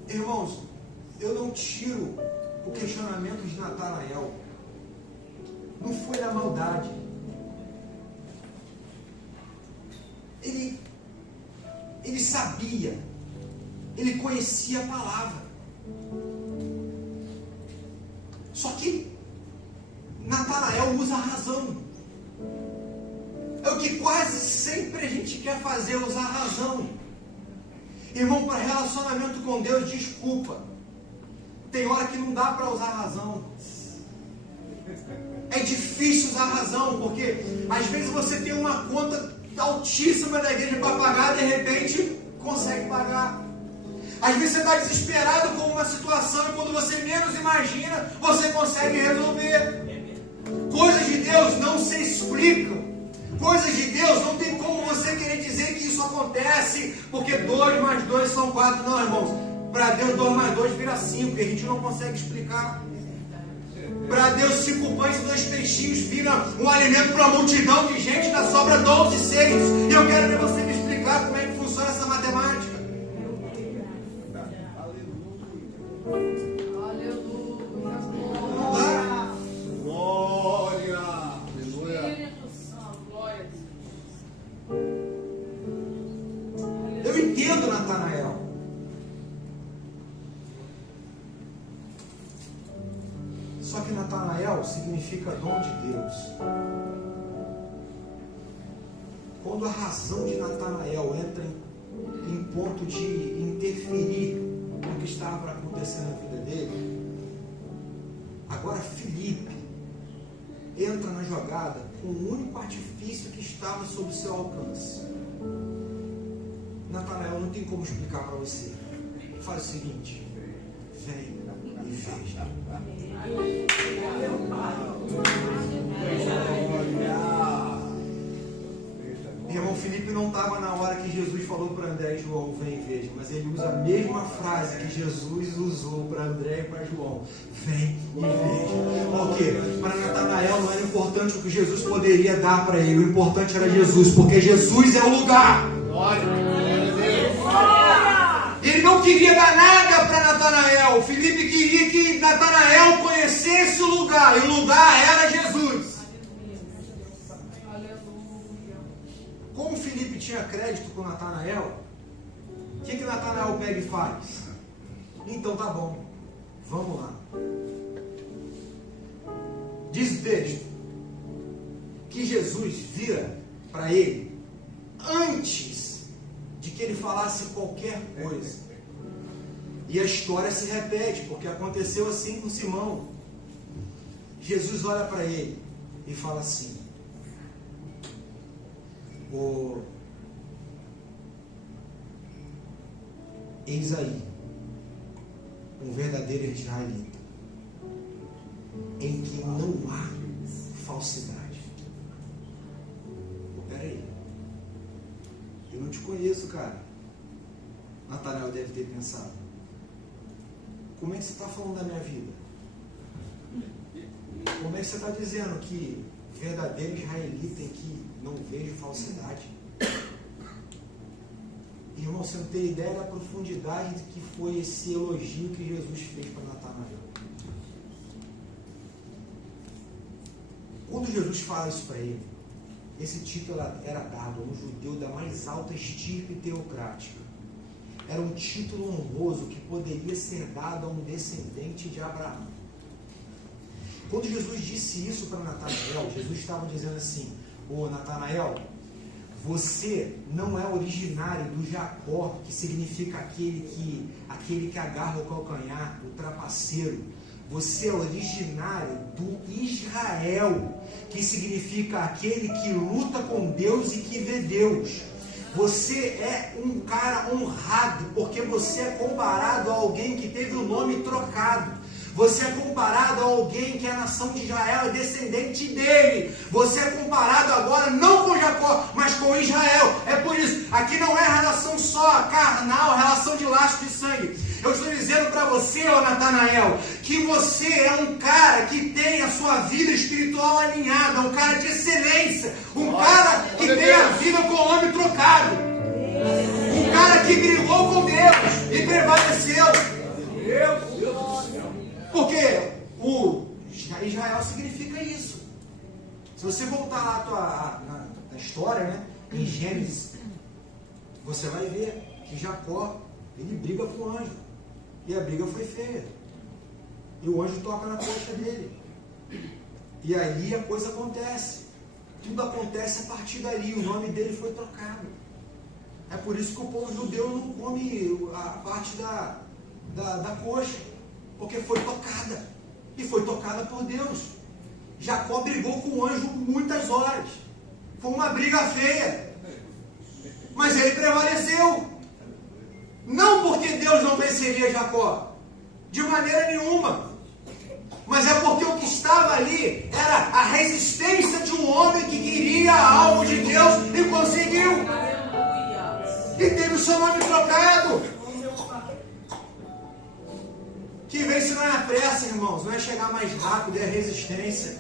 Irmãos, eu não tiro o questionamento de Natanael. Não foi da maldade. Ele sabia, ele conhecia a palavra. Só que Natanael usa a razão. É o que quase sempre a gente quer fazer, usar a razão. Irmão, para relacionamento com Deus, desculpa, tem hora que não dá para usar a razão. É difícil usar a razão, porque às vezes você tem uma conta altíssima da igreja para pagar, de repente consegue pagar. Às vezes você está desesperado com uma situação e quando você menos imagina, você consegue resolver. Coisas de Deus não se explicam. Coisas de Deus não tem como você querer dizer que isso acontece porque 2 mais 2 são 4. Não, irmãos. Para Deus 2 mais 2 vira 5, que a gente não consegue explicar. Para Deus 5 pães e 2 peixinhos vira um alimento para uma multidão de gente, ainda sobra 12 seres. E eu quero ver você me explicar como é que funciona essa matemática. Eu entendo Natanael. Só que Natanael significa dom de Deus. Quando a razão de Natanael entra em ponto de interferir no que estava para acontecer na vida dele, agora Filipe entra na jogada com o único artifício que estava sob o seu alcance. Natanael, não tem como explicar para você. Faz o seguinte: vem e veja. Meu irmão, Filipe não estava na hora que Jesus falou para André e João: vem e veja. Mas ele usa a mesma frase que Jesus usou para André e para João: vem e veja. Por quê? Para Natanael não era importante o que Jesus poderia dar para ele. O importante era Jesus, porque Jesus é o lugar. Glória. Ele não queria dar nada para Natanael. Filipe queria que Natanael conhecesse o lugar. E o lugar era Jesus. Como Filipe tinha crédito com Natanael, o que Natanael pega e faz? Então tá bom, vamos lá. Diz o texto que Jesus vira para ele antes de que ele falasse qualquer coisa. E a história se repete, porque aconteceu assim com Simão. Jesus olha para ele e fala assim: eis aí um verdadeiro israelita, em que não há falsidade. Peraí, eu não te conheço, cara. Natanael deve ter pensado: como é que você está falando da minha vida? Como é que você está dizendo que verdadeiro israelita em que não vejo falsidade? Irmão, você não tem ideia da profundidade de que foi esse elogio que Jesus fez para Natanael. Quando Jesus fala isso para ele, esse título era dado a um judeu da mais alta estirpe teocrática. Era um título honroso que poderia ser dado a um descendente de Abraão. Quando Jesus disse isso para Natanael, Jesus estava dizendo assim: ô Natanael, você não é originário do Jacó, que significa aquele que agarra o calcanhar, o trapaceiro. Você é originário do Israel, que significa aquele que luta com Deus e que vê Deus. Você é um cara honrado, porque você é comparado a alguém que teve o nome trocado. Você é comparado a alguém que a nação de Israel é descendente dele. Você é comparado agora não com Jacó, mas com Israel. É por isso, aqui não é relação só carnal, relação de laço de sangue. Eu estou dizendo para você, ó Natanael, que você é um cara que tem a sua vida espiritual alinhada, um cara de excelência, um cara que tem a vida com o nome trocado, um cara que brigou com Deus e prevaleceu. Porque o Israel significa isso. Se você voltar lá na história, né, em Gênesis, você vai ver que Jacó, ele briga com o anjo. E a briga foi feia. E o anjo toca na coxa dele. E aí a coisa acontece. Tudo acontece a partir dali. O nome dele foi trocado. É por isso que o povo judeu não come a parte da coxa. Porque foi tocada. E foi tocada por Deus. Jacó brigou com o anjo muitas horas. Foi uma briga feia. Mas ele prevaleceu. Não porque Deus não venceria Jacó. De maneira nenhuma. Mas é porque o que estava ali era a resistência de um homem que queria algo de Deus e conseguiu. E teve o seu nome trocado. Que vence não é a pressa, irmãos, não é chegar mais rápido, é a resistência.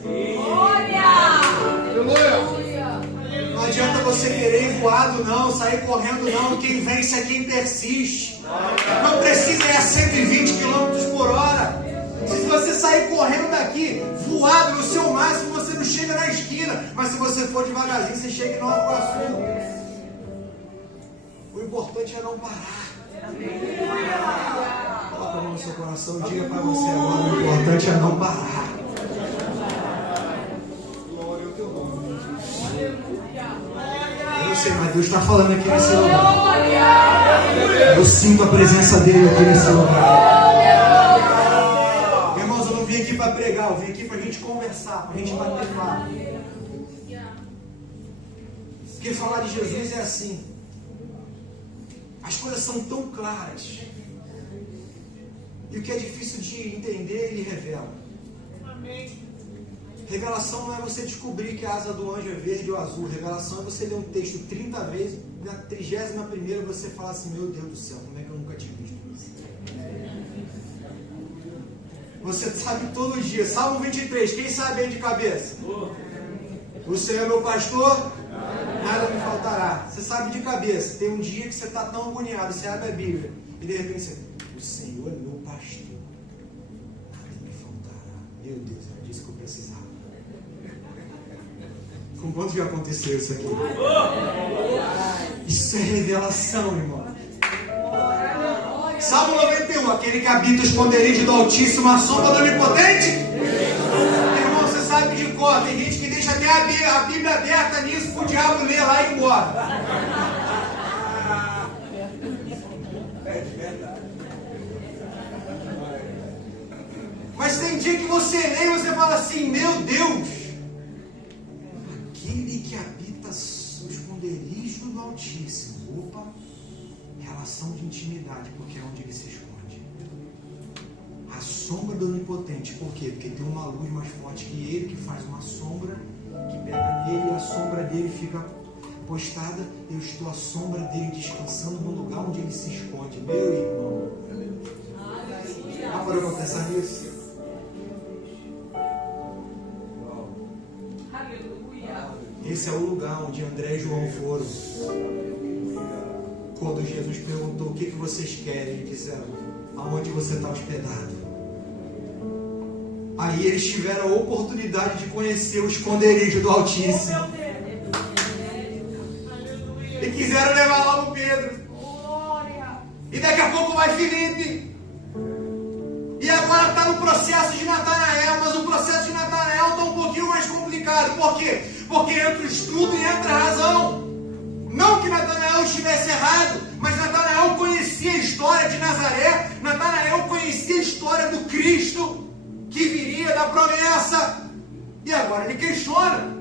Não adianta você querer ir voado, não, sair correndo, não. Quem vence é quem persiste. Não precisa ir a 120 km por hora. Se você sair correndo daqui, voado no seu máximo, você não chega na esquina. Mas se você for devagarzinho, você chega em Nova Iguaçu. O importante é não parar. Coloca a mão no seu coração e diga para você agora: o importante é não parar. Glória ao teu nome. Eu não sei, mas Deus está falando aqui nesse lugar. Eu sinto a presença dele aqui nesse lugar. Irmãos, eu não vim aqui para pregar, eu vim aqui para a gente conversar, para a gente bater papo. Porque falar de Jesus é assim. As coisas são tão claras. E o que é difícil de entender, ele revela. Revelação não é você descobrir que a asa do anjo é verde ou azul. Revelação é você ler um texto 30 vezes, na 31ª você fala assim: meu Deus do céu, como é que eu nunca tinha visto isso? Você sabe todo dia. Salmo 23, quem sabe aí de cabeça? O Senhor é meu pastor, nada me faltará. Você sabe de cabeça. Tem um dia que você está tão agoniado, você abre a Bíblia E de repente você, o Senhor é meu pastor, nada me faltará. Meu Deus, era disso que eu precisava. Com quanto já aconteceu isso aqui? Isso é revelação, irmão. Salmo 91, aquele que habita o esconderijo do Altíssimo, a sombra do Onipotente. Irmão, você sabe de cor, tem gente que deixa até a Bíblia aberta nisso para o diabo ler lá e ir embora. Mas tem dia que você lê e você fala assim, meu Deus, aquele que habita o esconderijo do Altíssimo. Opa, relação de intimidade, porque é onde ele se esconde. A sombra do Onipotente, por quê? Porque tem uma luz mais forte que ele, que faz uma sombra, que pega nele e a sombra dele fica postada. Eu estou à sombra dele descansando no lugar onde ele se esconde. Meu irmão, ah, parou para pensar nisso? Esse é o lugar onde André e João foram. Quando Jesus perguntou o que vocês querem, eles disseram, aonde você está hospedado? Aí eles tiveram a oportunidade de conhecer o esconderijo do Altíssimo. E quiseram levar lá o Pedro. E daqui a pouco vai Filipe. E agora está no processo de Natanael, mas o processo de Natanael está um pouquinho mais complicado. Por quê? Porque entra o estudo e entra a razão. Não que Natanael estivesse errado, mas Natanael conhecia a história de Nazaré, Natanael conhecia a história do Cristo que viria da promessa. E agora ele questiona.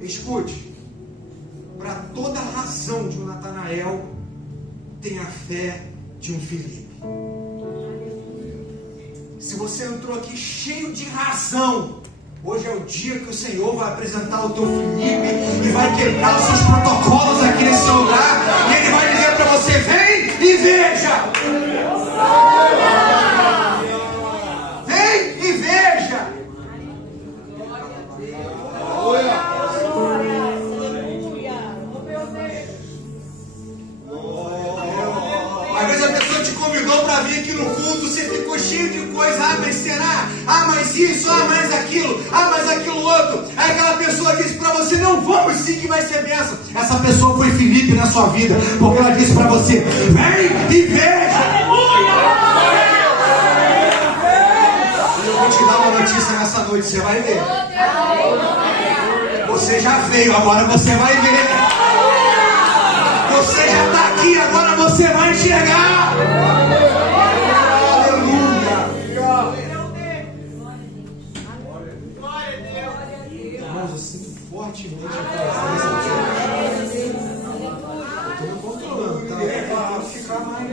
Escute, para toda razão de um Natanael, tem a fé de um Filipe. Se você entrou aqui cheio de razão, hoje é o dia que o Senhor vai apresentar o teu Filipe e vai quebrar os seus protocolos aqui nesse lugar. E ele vai dizer para você, vem e veja. Vem e veja. Às vezes a pessoa te convidou para vir aqui no culto, você ficou cheio de coisa, ah, mas será? Ah, mas isso, ah, mas aquilo, ah, mas aquilo outro. Aí aquela pessoa disse para você, não, vamos sim que vai ser bênção. Essa pessoa foi Filipe na sua vida, porque ela disse para você, vem e veja. Eu vou te dar uma notícia nessa noite, você vai ver. Você já veio, agora você vai ver. Você já está aqui, agora você vai enxergar. Irmãos, eu sinto fortemente a presença de Deus. Eu estou me controlando, tá? Eu vou ficar mais.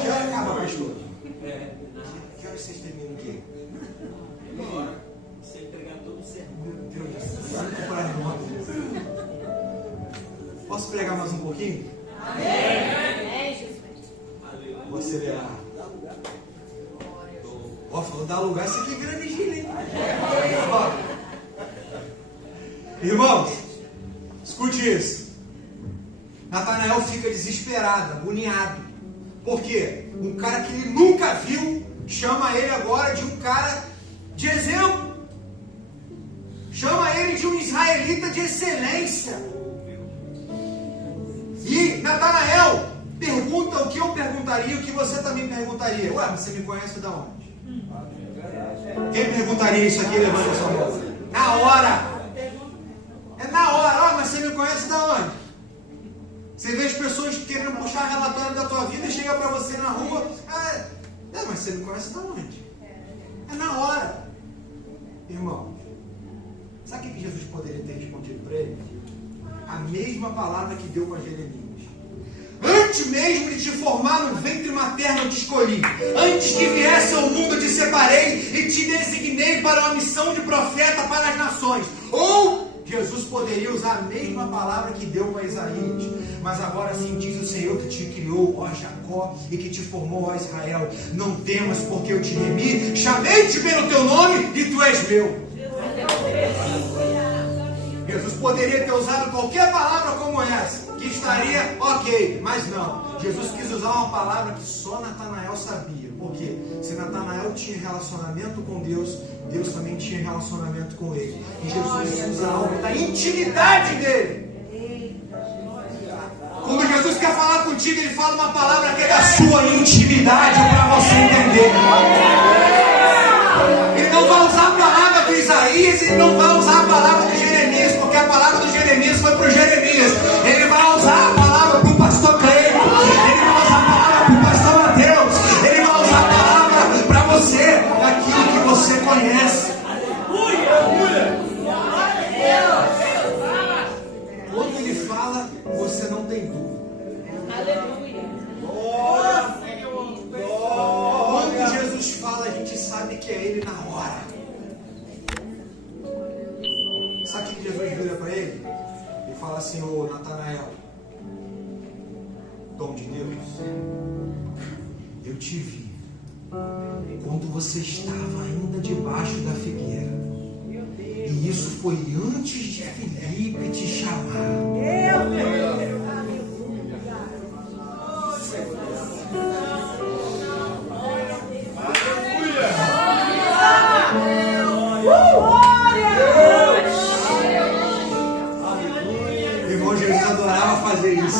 Que hora acaba, pastor? Que hora vocês terminam aqui? Você entregar todo o sermão. Meu Deus do céu, para nós. Posso pregar mais um pouquinho? Amém. Vou acelerar. Ó, falou dar lugar, isso aqui é grande gíria, hein? Irmãos, escute isso. Natanael fica desesperado, agoniado. Por quê? Um cara que ele nunca viu, chama ele agora de um cara de exemplo. Chama ele de um israelita de excelência. E Natanael pergunta o que eu perguntaria, o que você também perguntaria. Ué, mas você me conhece de onde? Quem perguntaria isso aqui? Levanta a sua mão. Na hora. É na hora. Ó, mas você me conhece de onde? Você vê as pessoas querendo puxar relatório da tua vida e chega para você na rua. Mas você me conhece de onde? É na hora. Irmão, sabe o que Jesus poderia ter respondido para ele? A mesma palavra que deu para Jeremias. Antes mesmo de te formar no ventre materno eu te escolhi. Antes que viesse ao mundo eu te separei e te designei para uma missão de profeta para as nações. Ou Jesus poderia usar a mesma palavra que deu para Isaías. Mas agora assim diz o Senhor que te criou, ó Jacó, e que te formou, ó Israel. Não temas, porque eu te remi, chamei-te pelo teu nome e tu és meu. Jesus poderia ter usado qualquer palavra como essa, que estaria ok, mas não. Jesus quis usar uma palavra que só Natanael sabia. Por quê? Se Natanael tinha relacionamento com Deus, Deus também tinha relacionamento com ele. E Jesus usa algo da intimidade dele. Quando Jesus quer falar contigo, ele fala uma palavra que é da sua intimidade para você entender. Ele não vai usar a palavra do Isaías, ele não vai usar a palavra do Jeremias, porque a palavra do Jeremias foi para o Jeremias. Ele vai usar a palavra para o pastor Cleito, ele vai usar a palavra para o pastor Mateus, ele vai usar a palavra para você, aquilo que você conhece. Quando ele fala, você não tem dúvida. Quando Jesus fala, a gente sabe que é ele na hora. Sabe o que Jesus vira para ele? E fala assim: ô Natanael, dom de Deus, eu te vi quando você estava ainda debaixo da figueira. E isso foi antes de Filipe te chamar. Irmão, Jesus adorava fazer isso.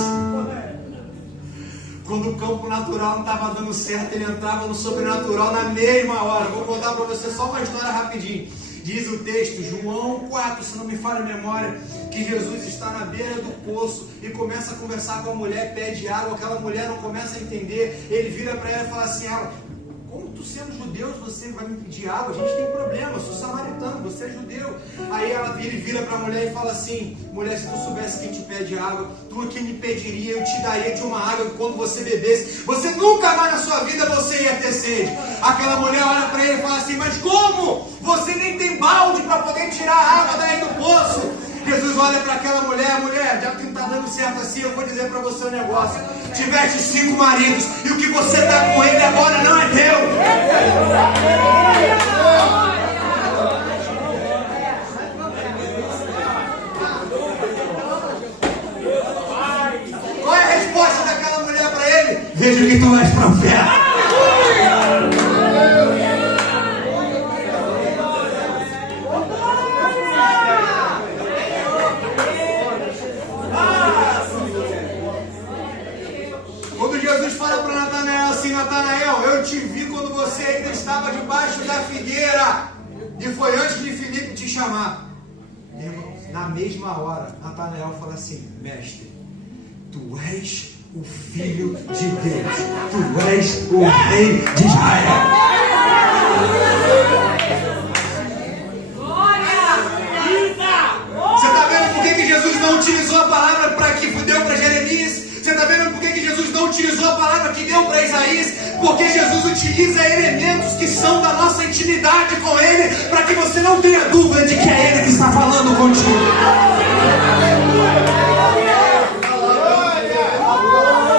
Quando o campo natural não estava dando certo, ele entrava no sobrenatural na mesma hora. Vou contar para você só uma história rapidinho. Diz o texto, João 4, se não me falha a memória, que Jesus está na beira do poço e começa a conversar com a mulher, pede água, aquela mulher não começa a entender, ele vira para ela e fala assim: como tu sendo judeu, você vai me pedir água? A gente tem problema, eu sou samaritano, você é judeu. Aí ele vira para a mulher e fala assim: mulher, se tu soubesse quem te pede água, tu que me pediria, eu te daria de uma água que quando você bebesse, você nunca mais na sua vida você ia ter sede. Aquela mulher olha para ele e fala assim: mas como? Você nem tem balde para poder tirar a água daí do poço. Jesus olha para aquela mulher: mulher, já que não está dando certo assim, eu vou dizer para você um negócio. Tiveste 5 maridos e o que você está com ele agora não é teu. Qual é a resposta daquela mulher para ele? Veja que tu és profeta. Natanael, eu te vi quando você ainda estava debaixo da figueira e foi antes de Filipe te chamar. Irmãos, na mesma hora, Natanael fala assim: mestre, tu és o Filho de Deus, tu és o Rei de Israel. Você está vendo por que Jesus não utilizou a palavra para que deu para Jeremias? Você está vendo por que Jesus não utilizou a palavra que deu para Isaías? Porque Jesus utiliza elementos que são da nossa intimidade com Ele, para que você não tenha dúvida de que é Ele que está falando contigo.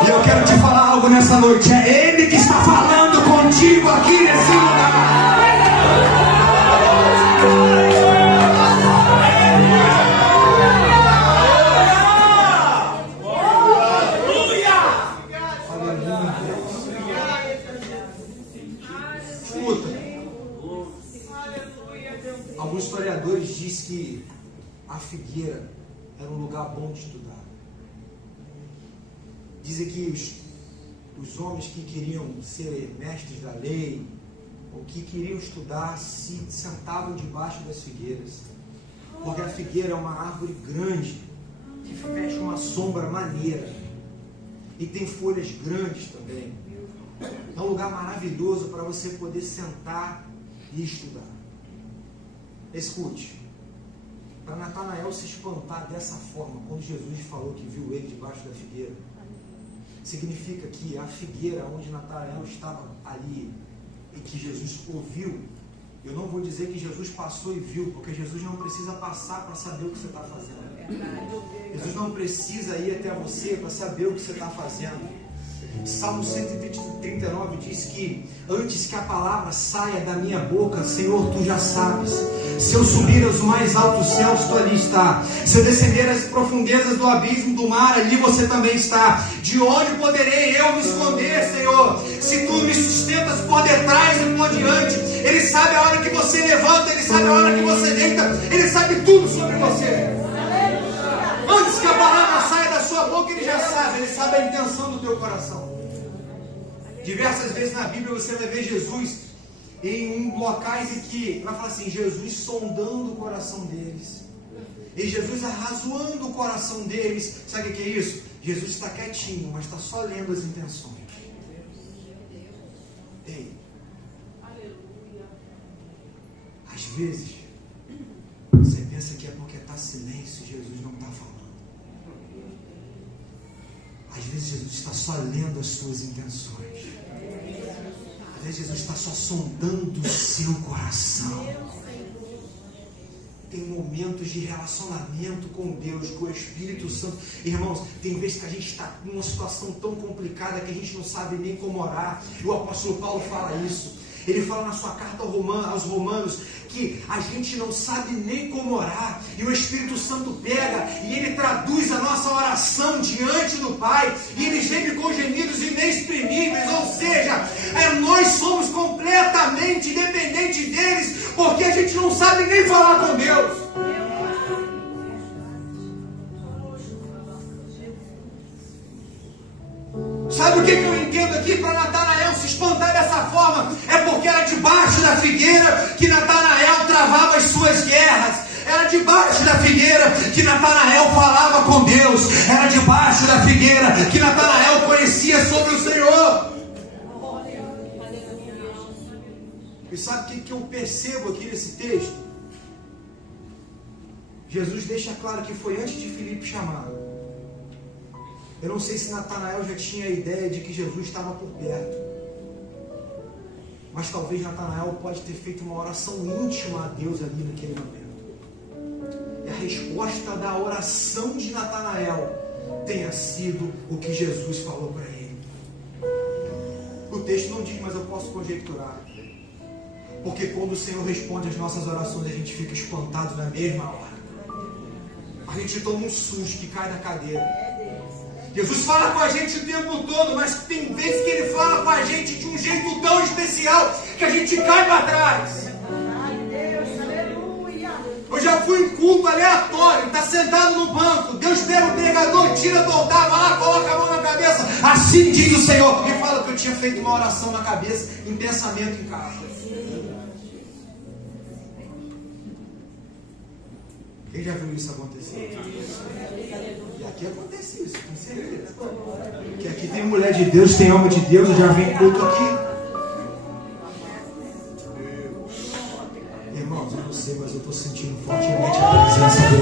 E eu quero te falar algo nessa noite: é Ele que está falando contigo aqui nesse lugar. Alguns historiadores dizem que a figueira era um lugar bom de estudar. Dizem que os homens que queriam ser mestres da lei, ou que queriam estudar, se sentavam debaixo das figueiras. Porque a figueira é uma árvore grande, que fecha uma sombra maneira. E tem folhas grandes também. É um lugar maravilhoso para você poder sentar e estudar. Escute, para Natanael se espantar dessa forma, quando Jesus falou que viu ele debaixo da figueira, significa que a figueira onde Natanael estava ali e que Jesus ouviu, eu não vou dizer que Jesus passou e viu, porque Jesus não precisa passar para saber o que você está fazendo. Jesus não precisa ir até você para saber o que você está fazendo. Salmo 139 diz que antes que a palavra saia da minha boca, Senhor, tu já sabes. Se eu subir aos mais altos céus, tu ali está. Se eu descender às profundezas do abismo do mar, ali você também está. De onde poderei eu me esconder, Senhor? Se tu me sustentas por detrás e por diante. Ele sabe a hora que você levanta, Ele sabe a hora que você deita, Ele sabe tudo sobre você. Antes que a palavra saia da sua boca, Ele já sabe. Ele sabe a intenção do teu coração. Diversas vezes na Bíblia você vai ver Jesus em locais em que vai falar assim, Jesus sondando o coração deles, e Jesus arrazoando o coração deles. Sabe o que é isso? Jesus está quietinho, mas está só lendo as intenções. Ei, às vezes você pensa que é porque está silêncio, Jesus não está falando. Às vezes Jesus está só lendo as suas intenções. Às vezes Jesus está só sondando o seu coração. Tem momentos de relacionamento com Deus, com o Espírito Santo. Irmãos, tem vezes que a gente está numa situação tão complicada que a gente não sabe nem como orar. E o apóstolo Paulo fala isso. Ele fala na sua carta aos Romanos que a gente não sabe nem como orar, e o Espírito Santo pega e ele traduz a nossa oração diante do Pai, e ele geme com gemidos inexprimíveis. Ou seja, nós somos completamente dependentes deles, porque a gente não sabe nem falar com Deus. Sabe o que eu entendo aqui para Natanael se espantar dessa forma? É porque era debaixo da figueira que Natanael travava as suas guerras. Era debaixo da figueira que Natanael falava com Deus. Era debaixo da figueira que Natanael conhecia sobre o Senhor. E sabe o que eu percebo aqui nesse texto? Jesus deixa claro que foi antes de Filipe chamar. Eu não sei se Natanael já tinha a ideia de que Jesus estava por perto. Mas talvez Natanael pode ter feito uma oração íntima a Deus ali naquele momento. E a resposta da oração de Natanael tenha sido o que Jesus falou para ele. O texto não diz, mas eu posso conjecturar. Porque quando o Senhor responde às nossas orações, a gente fica espantado na mesma hora. A gente toma um susto que cai da cadeira. Jesus fala com a gente o tempo todo, mas tem vezes que Ele fala com a gente de um jeito tão especial que a gente cai para trás. Eu já fui em culto aleatório, está sentado no banco, Deus pega o pregador, tira do altar, vai lá, coloca a mão na cabeça. Assim diz o Senhor. Me fala que eu tinha feito uma oração na cabeça, em pensamento em casa. Quem já viu isso acontecer? E aqui acontece isso, com certeza. Que aqui tem mulher de Deus, tem homem de Deus, eu já vim em culto aqui. Irmãos, eu não sei, mas eu estou sentindo fortemente a presença dele.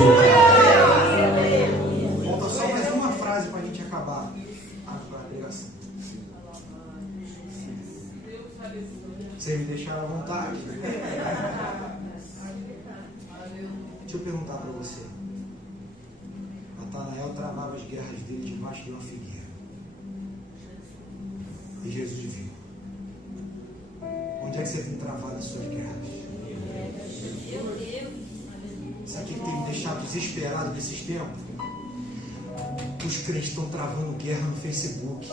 Falta só mais uma frase para a gente acabar a pregação. Vocês me deixaram à vontade. Deixa eu perguntar para você. Natanael travava as guerras dele debaixo de uma figueira. E Jesus viu. Onde é que você tem travado as suas guerras? Sabe o que tem me deixado desesperado nesses tempos? Os crentes estão travando guerra no Facebook.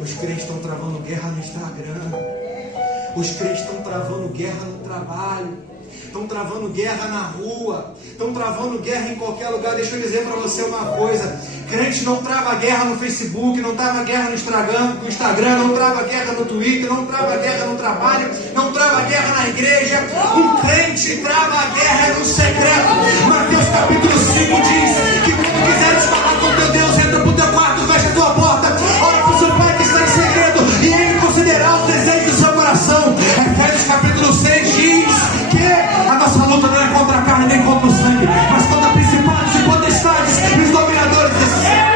Os crentes estão travando guerra no Instagram. Os crentes estão travando guerra no trabalho. Estão travando guerra na rua, estão travando guerra em qualquer lugar. Deixa eu dizer para você uma coisa: crente não trava guerra no Facebook, não trava guerra no Instagram, não trava guerra no Twitter, não trava guerra no trabalho, não trava guerra na igreja. Um crente trava guerra no secreto. Mateus capítulo 5 diz que quando quiseres falar com teu Deus, entra para o teu quarto, fecha a tua porta, ora para o seu Pai que está em segredo, e Ele considerará os desejos do seu coração. Efésios capítulo 6 diz que a nossa luta não é contra a carne nem contra o sangue, mas contra principados e potestades e os dominadores desse século.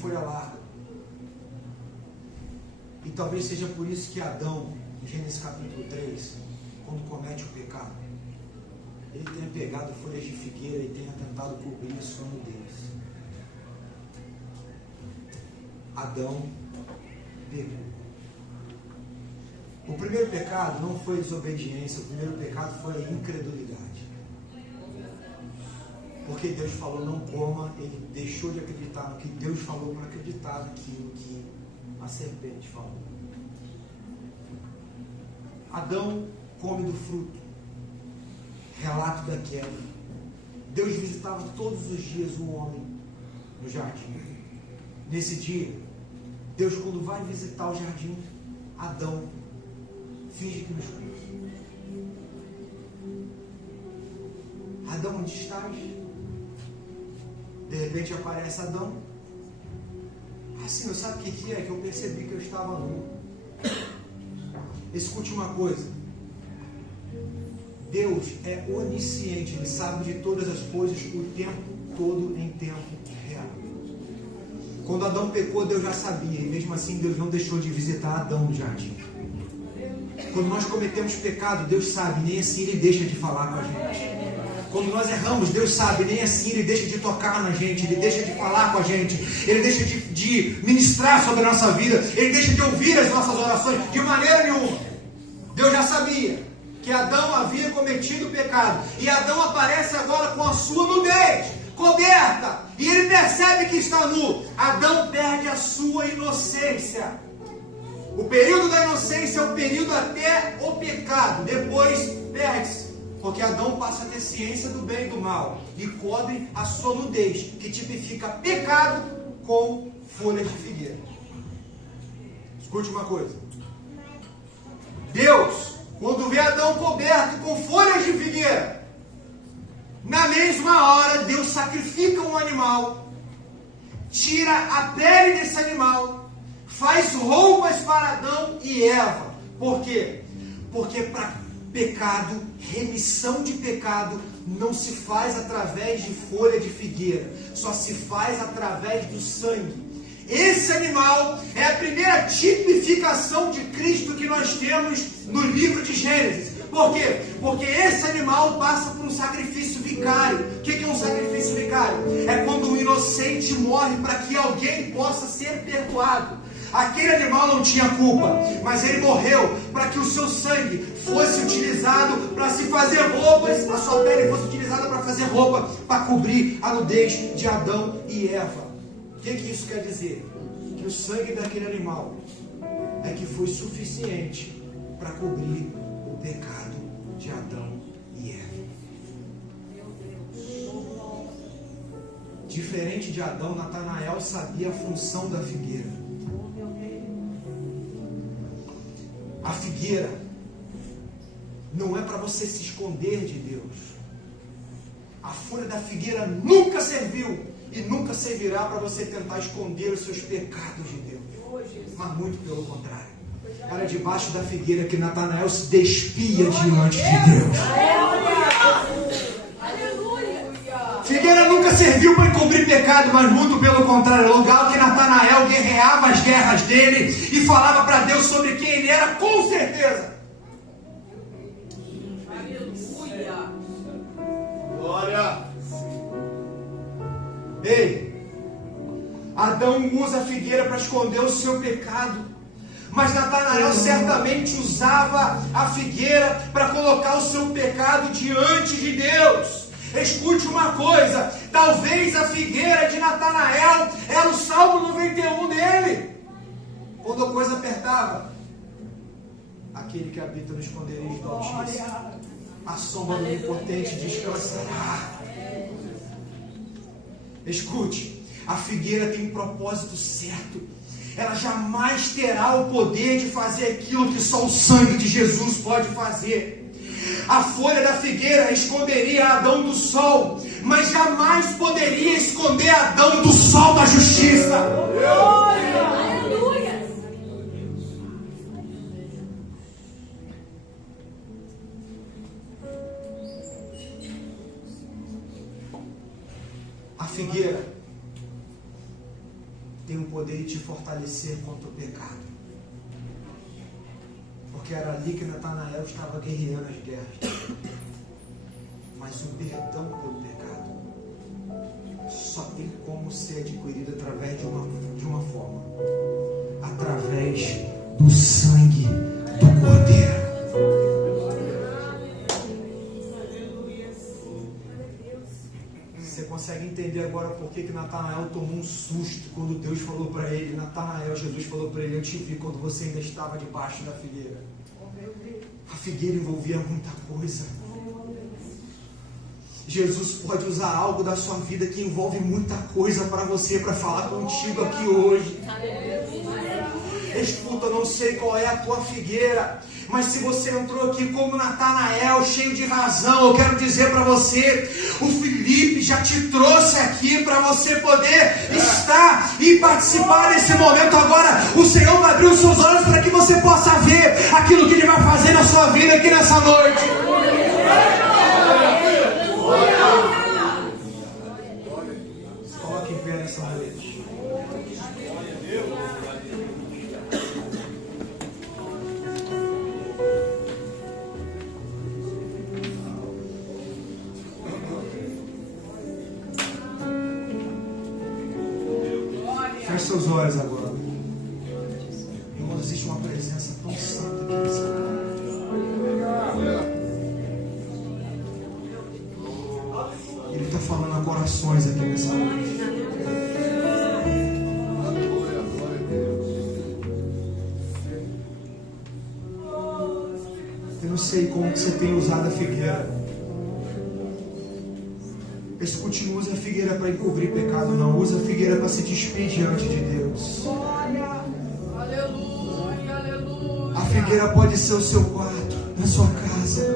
folha larga. E talvez seja por isso que Adão, em Gênesis capítulo 3, quando comete o pecado, ele tenha pegado folhas de figueira e tenha tentado cobrir a sua nudez. Adão pecou. O primeiro pecado não foi desobediência, o primeiro pecado foi a incredulidade. Porque Deus falou não coma, ele deixou de acreditar no que Deus falou para acreditar naquilo que a serpente falou. Adão come do fruto. Relato da queda. Deus visitava todos os dias o homem no jardim. Nesse dia, Deus, quando vai visitar o jardim, Adão finge que não escuta. Adão, onde estás? De repente aparece Adão. Senhor, sabe o que é? Que eu percebi que eu estava nu. Escute uma coisa. Deus é onisciente, Ele sabe de todas as coisas o tempo todo, em tempo real. Quando Adão pecou, Deus já sabia, e mesmo assim Deus não deixou de visitar Adão no jardim. Quando nós cometemos pecado, Deus sabe, nem assim Ele deixa de falar com a gente. Quando nós erramos, Deus sabe, nem assim Ele deixa de tocar na gente, Ele deixa de falar com a gente, Ele deixa de ministrar sobre a nossa vida, Ele deixa de ouvir as nossas orações, de maneira nenhuma. Deus já sabia que Adão havia cometido pecado, e Adão aparece agora com a sua nudez, coberta, e ele percebe que está nu. Adão perde a sua inocência. O período da inocência é o período até o pecado, depois perde-se. Porque Adão passa a ter ciência do bem e do mal e cobre a sua nudez, que tipifica pecado, com folhas de figueira. Escute uma coisa. Deus, quando vê Adão coberto com folhas de figueira, na mesma hora Deus sacrifica um animal, tira a pele desse animal, faz roupas para Adão e Eva. Por quê? Porque para pecado, remissão de pecado, não se faz através de folha de figueira, só se faz através do sangue. Esse animal é a primeira tipificação de Cristo que nós temos no livro de Gênesis. Por quê? Porque esse animal passa por um sacrifício vicário. O que é um sacrifício vicário? É quando um inocente morre para que alguém possa ser perdoado. Aquele animal não tinha culpa, mas ele morreu para que o seu sangue fosse utilizado para se fazer roupas, a sua pele fosse utilizada para fazer roupa, para cobrir a nudez de Adão e Eva. O que isso quer dizer? Que o sangue daquele animal é que foi suficiente para cobrir o pecado de Adão e Eva. Diferente de Adão, Natanael sabia a função da figueira. A figueira não é para você se esconder de Deus. A folha da figueira nunca serviu e nunca servirá para você tentar esconder os seus pecados de Deus. Mas muito pelo contrário. Era debaixo da figueira que Natanael se despia diante de Deus. Figueira nunca serviu para encobrir pecado, mas muito pelo contrário. Lugar que Natanael guerreava as guerras dele e falava para Deus sobre quem ele era, com certeza. Aleluia. Glória. Ei, Adão usa a figueira para esconder o seu pecado, mas Natanael certamente usava a figueira para colocar o seu pecado diante de Deus. Escute uma coisa, talvez a figueira de Natanael era o Salmo 91 dele. Quando a coisa apertava, aquele que habita no esconderijo do Altíssimo, a sombra do Onipotente descansará. Escute, a figueira tem um propósito certo. Ela jamais terá o poder de fazer aquilo que só o sangue de Jesus pode fazer. A folha da figueira esconderia Adão do sol, mas jamais poderia esconder Adão do sol da justiça. Aleluia. A figueira tem poder te fortalecer contra o pecado. Porque era ali que Natanael estava guerreando as guerras. Mas o perdão pelo pecado só tem como ser adquirido através de uma forma. Através do sangue do Cordeiro. Você consegue entender agora por que Natanael tomou um susto quando Deus falou para ele, Jesus falou para ele, eu te vi quando você ainda estava debaixo da figueira. A figueira envolvia muita coisa. Jesus pode usar algo da sua vida que envolve muita coisa para você, para falar contigo aqui hoje. Escuta, eu não sei qual é a tua figueira, mas se você entrou aqui como Natanael, cheio de razão, eu quero dizer para você, o Felipe já te trouxe aqui para você poder estar e participar desse momento. Agora o Senhor vai abrir os seus olhos para que você possa ver aquilo que Ele vai fazer na sua vida aqui nessa noite. Coloque em pé nessa noite. Feche seus olhos agora. Irmão, existe uma presença tão santa aqui nessa lugar. Ele está falando a corações aqui nessa noite. Eu não sei como que você tem usado a figueira. Escute, não use a figueira para encobrir pecado, não. Usa a figueira para se despir diante de Deus. Aleluia, aleluia. A figueira pode ser o seu quarto, na sua casa.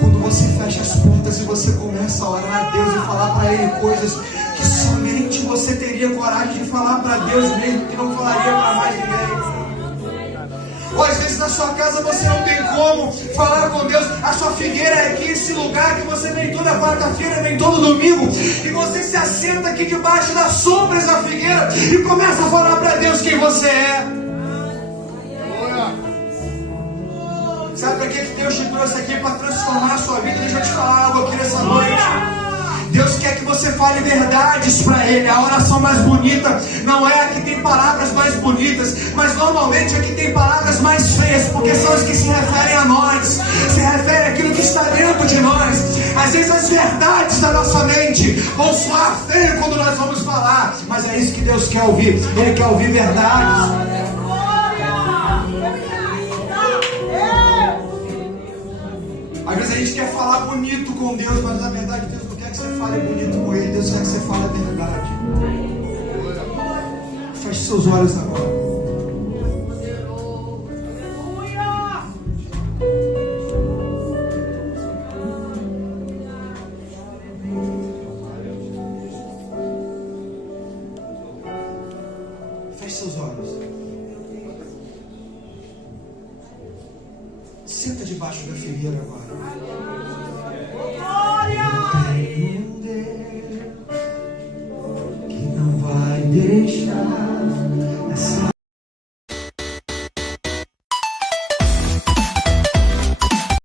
Quando você fecha as portas e você começa a orar a Deus e falar para Ele coisas que somente você teria coragem de falar para Deus mesmo, que não falaria para mais ninguém. Ou às vezes na sua casa você não tem como falar com Deus. A sua figueira é aqui, esse lugar que você vem toda quarta-feira, vem todo domingo, e você se assenta aqui debaixo das sombras da figueira e começa a falar para Deus quem você é. Sabe para que Deus te trouxe aqui? Para transformar a sua vida. Deixa eu te falar algo aqui nessa noite. Deus quer que você fale verdades para Ele. A oração mais bonita não é a que tem palavras mais bonitas, mas normalmente a que tem palavras mais feias, porque são as que se referem a nós, se referem àquilo que está dentro de nós. Às vezes as verdades da nossa mente vão soar feio quando nós vamos falar, mas é isso que Deus quer ouvir. Ele quer ouvir verdades. Às vezes a gente quer falar bonito com Deus, mas na verdade Deus não quer que você fale bonito com Ele. Deus quer que você fale a verdade. Feche seus olhos agora. Feche seus olhos. Senta debaixo da figueira agora. Tenho um Deus que não vai deixar